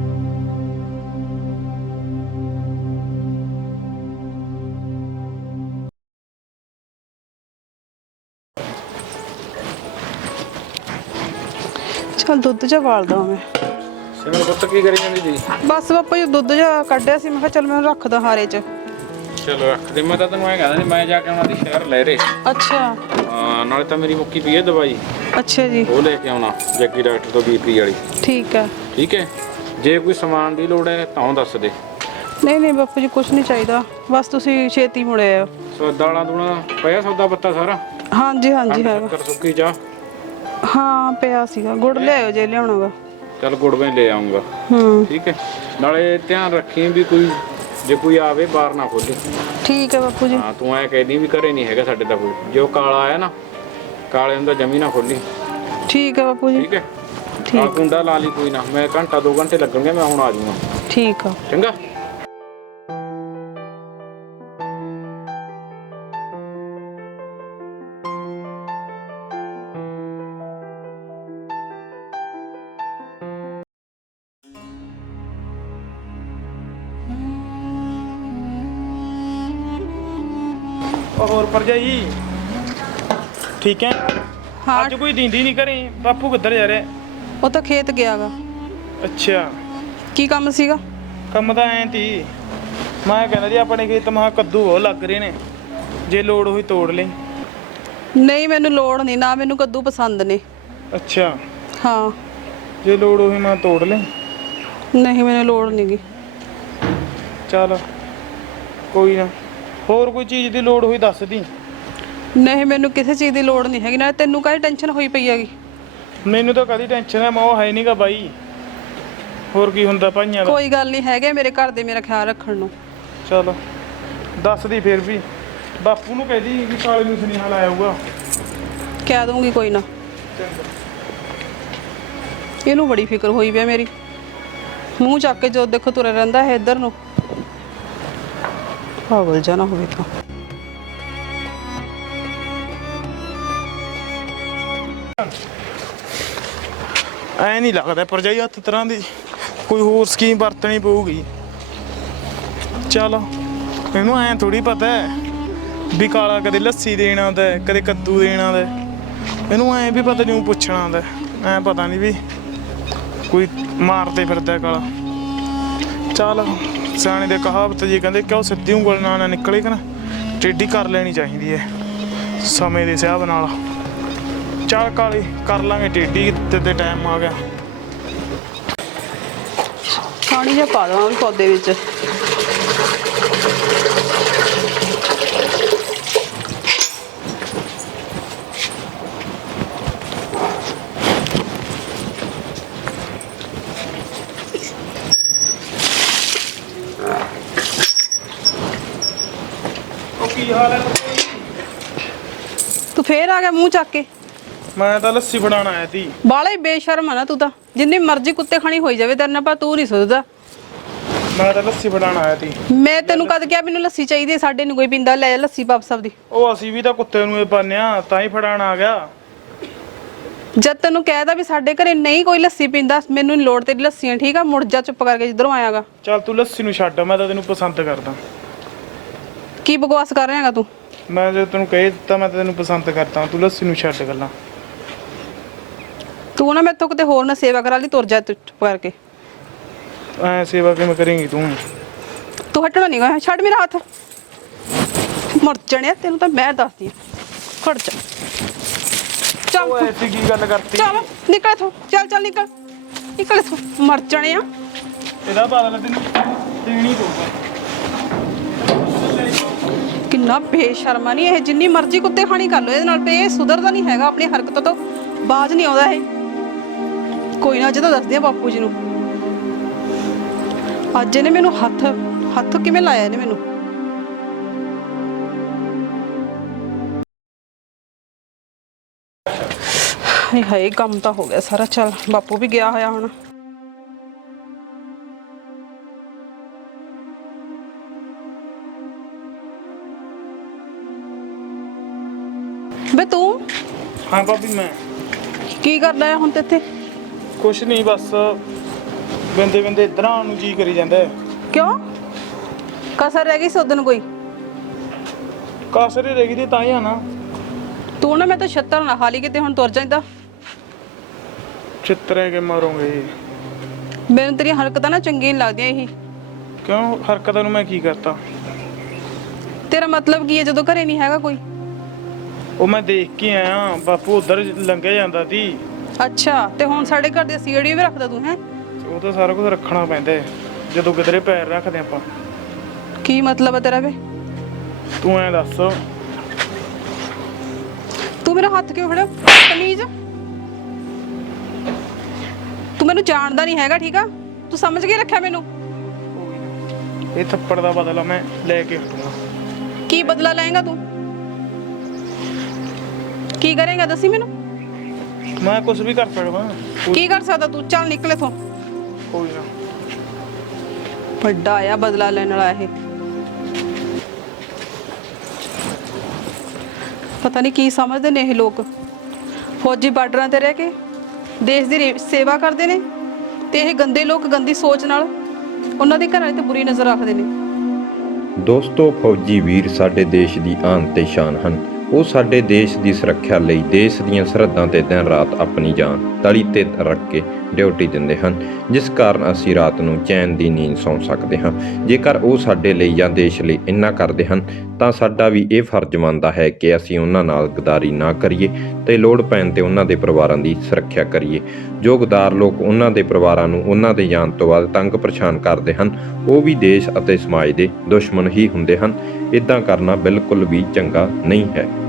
Speaker 2: ਚਲ ਦੁੱਧ ਜਿਹਾ ਵਾਲਦਾ ਮੈਂ।
Speaker 3: ਸਿਮਰ ਪੁੱਤ ਕੀ ਕਰੀ ਜਾਂਦੀ ਜੀ?
Speaker 2: ਬਸ ਬਾਪੂ ਜੀ ਦੁੱਧ ਜਿਹਾ ਕੱਢਿਆ ਸੀ, ਮੈਂ ਕਿਹਾ ਚੱਲ ਮੈਂ ਰੱਖਦਾ ਹਾਰੇ 'ਚ।
Speaker 3: ਚਲੋ ਰੱਖ ਦੇ। ਮੈਂ ਤਾਂ ਤੈਨੂੰ ਐਂ ਕਹਿੰਦਾ ਸੀ ਮੈਂ ਜਾ ਕੇ ਆਉਣਾ ਦੀ ਸ਼ਹਿਰ ਲੈ ਰੇ।
Speaker 2: ਅੱਛਾ
Speaker 3: ਹਾਂ ਨਾਲੇ ਤਾਂ ਮੇਰੀ ਮੁੱਕੀ ਪਈ ਹੈ ਦਵਾਈ,
Speaker 2: ਅੱਛਾ ਜੀ।
Speaker 3: ਉਹ ਲੈ ਕੇ ਆਉਣਾ ਜੱਗੀ ਡਾਕਟਰ ਤੋਂ BP ਵਾਲੀ।
Speaker 2: ਠੀਕ ਹੈ
Speaker 3: ਠੀਕ ਹੈ। ਜੇ ਕੋਈ ਸਮਾਨ ਦੀ ਲੋੜ ਹੈ ਤਾਂ ਦੱਸ ਦੇ।
Speaker 2: ਨਹੀਂ ਬਾਪੂ ਜੀ ਕੁਝ ਨਹੀਂ ਚਾਹੀਦਾ, ਬਸ ਤੁਸੀਂ ਛੇਤੀ ਮੁੜੇ ਆਓ।
Speaker 3: ਸੋ ਦਾਲਾਂ ਦੂਣਾ ਪਿਆ ਸੌਦਾ ਪੱਤਾ ਸਾਰਾ?
Speaker 2: ਹਾਂਜੀ ਹੈਗਾ।
Speaker 3: ਸ਼ੱਕਰ ਸੁੱਕੀ ਚਾਹ?
Speaker 2: ਹਾਂ ਪਿਆ ਸੀਗਾ। ਗੁੜ ਲਿਆਇਓ ਜੇ ਲਿਆਉਣਾਗਾ।
Speaker 3: ਚੱਲ ਗੁੜ ਮੈਂ ਲੈ ਆਉਂਗਾ। ਠੀਕ ਹੈ। ਨਾਲੇ ਧਿਆਨ ਰੱਖੀ ਵੀ ਜੇ ਕੋਈ ਆਵੇ ਬਾਹਰ ਨਾ ਖੋਲੇ।
Speaker 2: ਠੀਕ ਹੈ ਬਾਪੂ ਜੀ।
Speaker 3: ਹਾਂ ਤੂੰ ਐ ਕਹਿਦੀ ਵੀ ਘਰੇ ਨਹੀਂ ਹੈਗਾ ਸਾਡੇ ਦਾ ਕੋਈ। ਜੇ ਉਹ ਕਾਲਾ ਆਇਆ ਨਾ, ਕਾਲੇ ਨੂੰ ਤਾਂ ਜਮੀ ਨਾ ਖੋਲੀ।
Speaker 2: ਠੀਕ ਹੈ ਬਾਪੂ ਜੀ।
Speaker 3: ਠੀਕ ਹੈ। ਆ ਕੁੰਡਾ ਲਾ ਲਈ ਕੋਈ ਨਾ, ਮੈਂ ਘੰਟਾ 2 ਘੰਟੇ ਲੱਗਣਗੇ, ਮੈਂ ਹੁਣ ਆ ਜਾਊਂਗਾ।
Speaker 2: ਠੀਕ ਆ
Speaker 3: ਚੰਗਾ।
Speaker 4: ਹੋਰ ਭਰਜਾਈ ਠੀਕ ਹੈ?
Speaker 2: ਹਾਂ
Speaker 4: ਅੱਜ ਕੋਈ ਦਿੰਦੀ ਨਹੀਂ ਘਰੇ। ਬਾਪੂ ਕਿੱਧਰ ਜਾ ਰਿਹਾ?
Speaker 2: ਉਹ ਤਾਂ ਖੇਤ ਗਿਆਗਾ।
Speaker 4: ਅੱਛਾ
Speaker 2: ਕੀ ਕੰਮ ਸੀਗਾ?
Speaker 4: ਕੰਮ ਤਾਂ ਐਂ ਤੀ, ਮੈਂ ਕਹਿੰਦਾ ਜੀ ਆਪਣੇ ਖੇਤ ਮਹਾ ਕੱਦੂ ਬਹੁਤ ਲੱਗ ਰਹੇ ਨੇ, ਜੇ ਲੋੜ ਹੋਈ ਤੋੜ ਲਈ।
Speaker 2: ਨਹੀਂ ਮੈਨੂੰ ਲੋੜ ਨਹੀਂ, ਨਾ ਮੈਨੂੰ ਕੱਦੂ ਪਸੰਦ ਨੇ।
Speaker 4: ਅੱਛਾ
Speaker 2: ਹਾਂ
Speaker 4: ਜੇ ਲੋੜ ਹੋਈ ਮੈਂ ਤੋੜ ਲਈ।
Speaker 2: ਨਹੀਂ ਮੈਨੂੰ ਲੋੜ ਨਹੀਂਗੀ।
Speaker 4: ਚੱਲ ਕੋਈ ਨਾ, ਹੋਰ ਕੋਈ ਚੀਜ਼ ਦੀ ਲੋੜ ਹੋਈ ਦੱਸ ਦੀ।
Speaker 2: ਨਹੀਂ ਮੈਨੂੰ ਕਿਸੇ ਚੀਜ਼ ਦੀ ਲੋੜ ਨਹੀਂ ਹੈਗੀ। ਨਾਲੇ ਤੈਨੂੰ ਕਾਹਦੀ ਟੈਨਸ਼ਨ ਹੋਈ ਪਈ ਹੈਗੀ?
Speaker 4: ਮੈਨੂੰ ਤਾਂ ਕਦੀ ਟੈਨਸ਼ਨ ਹੈ, ਮੈਂ ਉਹ ਹੈ ਨਹੀਂਗਾ ਬਾਈ। ਹੋਰ ਕੀ ਹੁੰਦਾ ਭਾਈਆਂ ਦਾ।
Speaker 2: ਕੋਈ ਗੱਲ ਨਹੀਂ, ਹੈਗੇ ਮੇਰੇ ਘਰ ਦੇ ਮੇਰਾ ਖਿਆਲ ਰੱਖਣ ਨੂੰ।
Speaker 4: ਚਲੋ ਦੱਸਦੀ ਫਿਰ ਵੀ। ਬਾਪੂ ਨੂੰ ਕਹਿਦੀ ਵੀ ਕਾਲੇ ਨੂੰ ਸੁਨੇਹਾ ਲਾਇਆ ਹੋਊਗਾ।
Speaker 2: ਕਹਿ ਦੂੰਗੀ ਕੋਈ ਨਾ। ਇਹਨੂੰ ਬੜੀ ਫਿਕਰ ਹੋਈ ਪਈ ਮੇਰੀ। ਮੂੰਹ ਚੱਕ ਕੇ ਜਦੋਂ ਦੇਖੋ ਤੁਰੇ ਰਹਿੰਦਾ ਹੈ ਇੱਧਰ ਨੂੰ। ਪਾਗਲ ਜਾ ਨਾ ਹੋਵੇ ਤਾਂ।
Speaker 4: ਐ ਨਹੀਂ ਲੱਗਦਾ ਭਰਜਾਈ ਹੱਥ ਤਰ੍ਹਾਂ ਦੀ ਕੋਈ ਹੋਰ ਸਕੀਮ ਵਰਤਣੀ ਪਊਗੀ। ਚਲੋ ਇਹਨੂੰ ਐ ਥੋੜੀ ਪਤਾ ਹੈ ਵੀ ਕਾਲਾ ਕਦੇ ਲੱਸੀ ਦੇਣ ਆਉਂਦਾ, ਕਦੇ ਕੱਦੂ ਦੇਣ ਆਉਂਦਾ। ਇਹਨੂੰ ਐ ਵੀ ਪਤਾ ਨਹੀਂ ਪੁੱਛਣਾ ਆਉਂਦਾ। ਐ ਪਤਾ ਨਹੀਂ ਵੀ ਕੋਈ ਮਾਰਦੇ ਫਿਰਦਾ ਕਾਲਾ। ਚੱਲ ਸਿਆਣੇ ਦੇ ਕਹਾਵਤ ਜੀ ਕਹਿੰਦੇ ਕਿਉਂ ਸਿੱਧੀ ਉਂਗਲ ਨਾਲ ਨਾ ਨਿਕਲੇ ਕਿ ਨਾ ਟੇਢੀ ਕਰ ਲੈਣੀ ਚਾਹੀਦੀ ਹੈ ਸਮੇਂ ਦੇ ਹਿਸਾਬ ਨਾਲ। ਚੱਲ ਕਾਲੀ ਕਰ ਲਾਂਗੇ ਟੇਢੀ ਤੇ ਟਾਈਮ ਆ ਗਿਆ।
Speaker 2: ਪਾਣੀ ਜਿਹਾ ਪਾ ਦੇਵਾਂ ਪੌਦੇ ਵਿੱਚ।
Speaker 4: ਕੀ ਹਾਲ ਹੈ?
Speaker 2: ਤੂੰ ਫੇਰ ਆ ਗਿਆ ਮੂੰਹ ਚੱਕ ਕੇ।
Speaker 4: ਮੈਂ ਤਾਂ ਲੱਸੀ ਫੜਾਉਣ ਆਇਆ ਸੀ।
Speaker 2: ਬਾਲਾ ਹੀ ਬੇਸ਼ਰਮ ਆ ਨਾ ਤੂੰ ਤਾਂ, ਜਿੰਨੀ ਮਰਜ਼ੀ ਕੁੱਤੇ ਖਾਣੀ ਹੋਈ ਜਾਵੇ ਤੇਰੇ ਨਾਲ, ਪਰ ਤੂੰ ਨਹੀਂ ਸੁਧਦਾ।
Speaker 4: ਮੈਂ ਤਾਂ ਲੱਸੀ ਫੜਾਉਣ ਆਇਆ ਸੀ।
Speaker 2: ਮੈਂ ਤੈਨੂੰ ਕਦ ਕਿਹਾ ਮੈਨੂੰ ਲੱਸੀ ਚਾਹੀਦੀ ਹੈ? ਸਾਡੇ ਨੂੰ ਕੋਈ ਪੀਂਦਾ, ਲੈ ਜਾ ਲੱਸੀ ਵਾਪਸ ਆਪਦੀ।
Speaker 4: ਉਹ ਅਸੀਂ ਵੀ ਤਾਂ ਕੁੱਤੇ ਨੂੰ ਇਹ ਪਾਉਂਦੇ ਤਾਂ ਹੀ ਫੜਾਉਣ ਆ ਗਿਆ।
Speaker 2: ਜਦ ਤੈਨੂੰ ਕਹਿਦਾ ਵੀ ਸਾਡੇ ਘਰੇ ਨਹੀਂ ਕੋਈ ਲੱਸੀ ਪੀਂਦਾ, ਮੈਨੂੰ ਨੀ ਲੋੜ ਤੇਰੀ ਲੱਸੀਆਂ, ਠੀਕ ਆ? ਮੁੜ ਜਾ ਚੁੱਪ ਕਰਕੇ ਜਿੱਧਰੋਂ ਆਇਆਗਾ।
Speaker 4: ਚੱਲ ਤੂੰ ਲੱਸੀ ਨੂੰ ਛੱਡ, ਮੈਂ ਤਾਂ ਤੈਨੂੰ ਪਸੰਦ ਕਰਦਾ।
Speaker 2: ਕੀ ਬਕਵਾਸ ਕਰ ਰਿਹਾਗਾ ਤੂੰ?
Speaker 4: ਮੈਂ ਜੇ ਤੈਨੂੰ ਕਹਿ ਦਿੱਤਾ ਮੈਂ ਤਾਂ ਤੈਨੂੰ ਪਸੰਦ ਕਰਦਾ, ਤੂੰ ਲੱਸੀ ਨੂੰ ਛੱਡ ਗੱਲਾਂ।
Speaker 2: ਤੂੰ ਨਾ ਮੈਥੋਂ ਕਿਤੇ ਹੋਰ ਨਾ ਸੇਵਾ ਕਰਾ ਲਈ, ਤੁਰ ਜਾ ਤੂੰ ਚੁੱਪ ਕਰਕੇ।
Speaker 4: ਐ ਸੇਵਾ ਕਿਵੇਂ ਕਰੇਂਗੀ ਤੂੰ?
Speaker 2: ਤੂੰ ਹਟਣਾ ਨਹੀਂ ਗਾ, ਛੱਡ ਮੇਰਾ ਹੱਥ। ਮਰ ਜਾਣਿਆ, ਤੈਨੂੰ ਤਾਂ ਮੈਂ ਦੱਸਦੀ ਆ। ਖੜ ਜਾ, ਚੱਲ
Speaker 4: ਉਹ ਐਸੀ ਕੀ ਗੱਲ ਕਰਤੀ?
Speaker 2: ਚੱਲ ਨਿਕਲ ਇੱਥੋਂ, ਚੱਲ ਚੱਲ ਨਿਕਲ ਨਿਕਲ ਇੱਥੋਂ, ਮਰ ਜਾਣਿਆ।
Speaker 4: ਇਹਦਾ ਬਦਲਾ ਤੈਨੂੰ ਦੇਣੀ ਪਊਗਾ।
Speaker 2: ਕਿੰਨਾ ਬੇਸ਼ਰਮਾ ਨਹੀਂ ਇਹ, ਜਿੰਨੀ ਮਰਜ਼ੀ ਕੁੱਤੇ ਖਾਣੀ ਕਰ ਲੋ ਇਹਦੇ ਨਾਲ, ਪੇ ਇਹ ਸੁਧਰਦਾ ਨਹੀਂ ਹੈਗਾ, ਆਪਣੀ ਹਰਕਤਾਂ ਤੋਂ ਬਾਜ ਨਹੀਂ ਆਉਂਦਾ ਇਹ। ਕੋਈ ਨਾ, ਅੱਜ ਤਾਂ ਦੱਸਦੇ ਆ ਬਾਪੂ ਜੀ ਨੂੰ। ਅੱਜ ਇਹਨੇ ਮੈਨੂੰ ਹੱਥ ਕਿਵੇਂ ਲਾਇਆ ਇਹਨੇ ਮੈਨੂੰ। ਹਾਏ ਹਾਏ, ਕੰਮ ਤਾਂ ਹੋ ਗਿਆ ਸਾਰਾ। ਚੱਲ ਬਾਪੂ ਵੀ ਗਿਆ ਹੋਇਆ ਹੁਣ। ਬੇ ਤੂੰ
Speaker 4: ਹਾਂ ਭਾਬੀ, ਮੈਂ
Speaker 2: ਕੀ ਕਰਦਾ ਹੈ ਹੁਣ ਤੇ ਇੱਥੇ?
Speaker 4: ਕੁਛ ਨਹੀਂ, ਬਸ ਬੰਦੇ ਬੰਦੇ ਇੱਧਰ ਆਉਣ ਨੂੰ ਜੀ ਕਰੀ ਜਾਂਦਾ ਹੈ।
Speaker 2: ਕਿਉਂ, ਕਸਰ ਰਹਿ ਗਈ ਸੀ ਉਦੋਂ ਕੋਈ?
Speaker 4: ਕਾਸਰੇ ਰਹਿ ਗਈ ਤੇ ਤਾਂ ਹੀ ਆ ਨਾ।
Speaker 2: ਤੂੰ ਨਾ, ਮੈਂ ਤਾਂ ਛੱਤਰ ਨਾ ਖਾਲੀ ਕਿਤੇ ਹੁਣ ਤੁਰ ਜਾਂਦਾ।
Speaker 4: ਚਿੱਤਰੇ ਕੇ ਮਾਰੋਗੇ?
Speaker 2: ਮੈਨੂੰ ਤੇਰੀਆਂ ਹਰਕਤਾਂ ਨਾ ਚੰਗੀਆਂ ਨਹੀਂ ਲੱਗਦੀਆਂ। ਇਹੀ
Speaker 4: ਕਿਉਂ? ਹਰਕਤਾਂ ਨੂੰ ਮੈਂ ਕੀ ਕਰਤਾ?
Speaker 2: ਤੇਰਾ ਮਤਲਬ ਕੀ ਹੈ ਜਦੋਂ ਘਰੇ ਨਹੀਂ ਹੈਗਾ ਕੋਈ?
Speaker 4: ਉਹ ਮੈਂ ਦੇਖ ਕੇ ਆਇਆ, ਬਾਪੂ ਉਧਰ ਲੰਘਿਆ ਜਾਂਦਾ ਸੀ।
Speaker 2: ਅੱਛਾ, ਤੇ ਹੁਣ ਸਾਡੇ ਘਰ ਦੇ ਸੀੜੀ ਵੀ ਰੱਖਦਾ ਤੂੰ? ਹੈ
Speaker 4: ਉਹ ਤਾਂ ਸਾਰਾ ਕੁਝ ਰੱਖਣਾ ਪੈਂਦਾ ਹੈ ਜਦੋਂ ਕਿਧਰੇ ਪੈਰ ਰੱਖਦੇ ਆਪਾਂ।
Speaker 2: ਕੀ ਮਤਲਬ ਹੈ ਤੇਰਾ ਵੇ?
Speaker 4: ਤੂੰ ਐਂ ਦੱਸ।
Speaker 2: ਤੂੰ ਮੇਰਾ ਹੱਥ ਕਿਉਂ ਫੜਿਆ? ਤਮੀਜ਼, ਤੂੰ ਮੈਨੂੰ ਜਾਣਦਾ ਨਹੀਂ ਹੈਗਾ, ਠੀਕ ਆ? ਤੂੰ ਸਮਝ ਕੇ ਰੱਖਿਆ ਮੈਨੂੰ।
Speaker 4: ਇਹ ਥੱਪੜ ਦਾ ਬਦਲਾ ਮੈਂ ਲੈ ਕੇ ਹਟੂੰਗਾ।
Speaker 2: ਕੀ ਬਦਲਾ ਲਏਗਾ ਤੂੰ? ਕੀ ਕਰੇਗਾ ਦੱਸੀ ਮੈਨੂੰ।
Speaker 4: ਮੈਂ ਕੁਝ ਵੀ ਕਰ ਸਕਦਾ।
Speaker 2: ਕੀ ਕਰ ਸਕਦਾ ਤੂੰ? ਚੱਲ ਨਿਕਲ ਇੱਥੋਂ।
Speaker 4: ਕੋਈ ਨਾ।
Speaker 2: ਵੱਡਾ ਆਇਆ ਬਦਲਾ ਲੈਣ ਵਾਲਾ ਇਹ। ਪਤਾ ਨਹੀਂ ਕੀ ਸਮਝਦੇ ਨੇ ਇਹ ਲੋਕ। ਫੌਜੀ ਬਾਰਡਰਾਂ ਤੇ ਰਹਿ ਕੇ ਦੇਸ਼ ਦੀ ਸੇਵਾ ਕਰਦੇ ਨੇ, ਤੇ ਇਹ ਗੰਦੇ ਲੋਕ ਗੰਦੀ ਸੋਚ ਨਾਲ ਉਹਨਾਂ ਦੇ ਘਰਾਂ 'ਤੇ ਬੁਰੀ ਨਜ਼ਰ ਰੱਖਦੇ ਨੇ।
Speaker 1: ਦੋਸਤੋ, ਫੌਜੀ ਵੀਰ ਸਾਡੇ ਦੇਸ਼ ਦੀ ਆਨ ਤੇ ਸ਼ਾਨ ਹਨ। ਉਹ ਸਾਡੇ ਦੇਸ਼ ਦੀ ਸੁਰੱਖਿਆ ਲਈ ਦੇਸ਼ ਦੀਆਂ ਸਰਹੱਦਾਂ ਤੇ ਦਿਨ ਰਾਤ ਆਪਣੀ ਜਾਨ ਤਲੀ ਤੇ ਰੱਖ ਕੇ ਡਿਊਟੀ ਦਿੰਦੇ ਹਨ, ਜਿਸ ਕਾਰਨ ਅਸੀਂ ਰਾਤ ਨੂੰ ਚੈਨ ਦੀ ਨੀਂਦ ਸੌਂ ਸਕਦੇ ਹਾਂ। ਜੇਕਰ ਉਹ ਸਾਡੇ ਲਈ ਜਾਂ ਦੇਸ਼ ਲਈ ਇੰਨਾ ਕਰਦੇ ਹਨ ਤਾਂ ਸਾਡਾ ਵੀ ਇਹ ਫਰਜ਼ ਬਣਦਾ ਹੈ ਕਿ ਅਸੀਂ ਉਹਨਾਂ ਨਾਲ ਗਦਾਰੀ ਨਾ ਕਰੀਏ ਤੇ ਲੋੜ ਪੈਣ ਤੇ ਉਹਨਾਂ ਦੇ ਪਰਿਵਾਰਾਂ ਦੀ ਸੁਰੱਖਿਆ ਕਰੀਏ। ਜੋ ਗਦਾਰ ਲੋਕ ਉਹਨਾਂ ਦੇ ਪਰਿਵਾਰਾਂ ਨੂੰ ਉਹਨਾਂ ਦੇ ਜਾਣ ਤੋਂ ਬਾਅਦ ਤੰਗ ਪਰੇਸ਼ਾਨ ਕਰਦੇ ਹਨ, ਉਹ ਵੀ ਦੇਸ਼ ਅਤੇ ਸਮਾਜ ਦੇ ਦੁਸ਼ਮਣ ਹੀ ਹੁੰਦੇ ਹਨ। ਇੱਦਾਂ ਕਰਨਾ ਬਿਲਕੁਲ ਵੀ ਚੰਗਾ ਨਹੀਂ ਹੈ।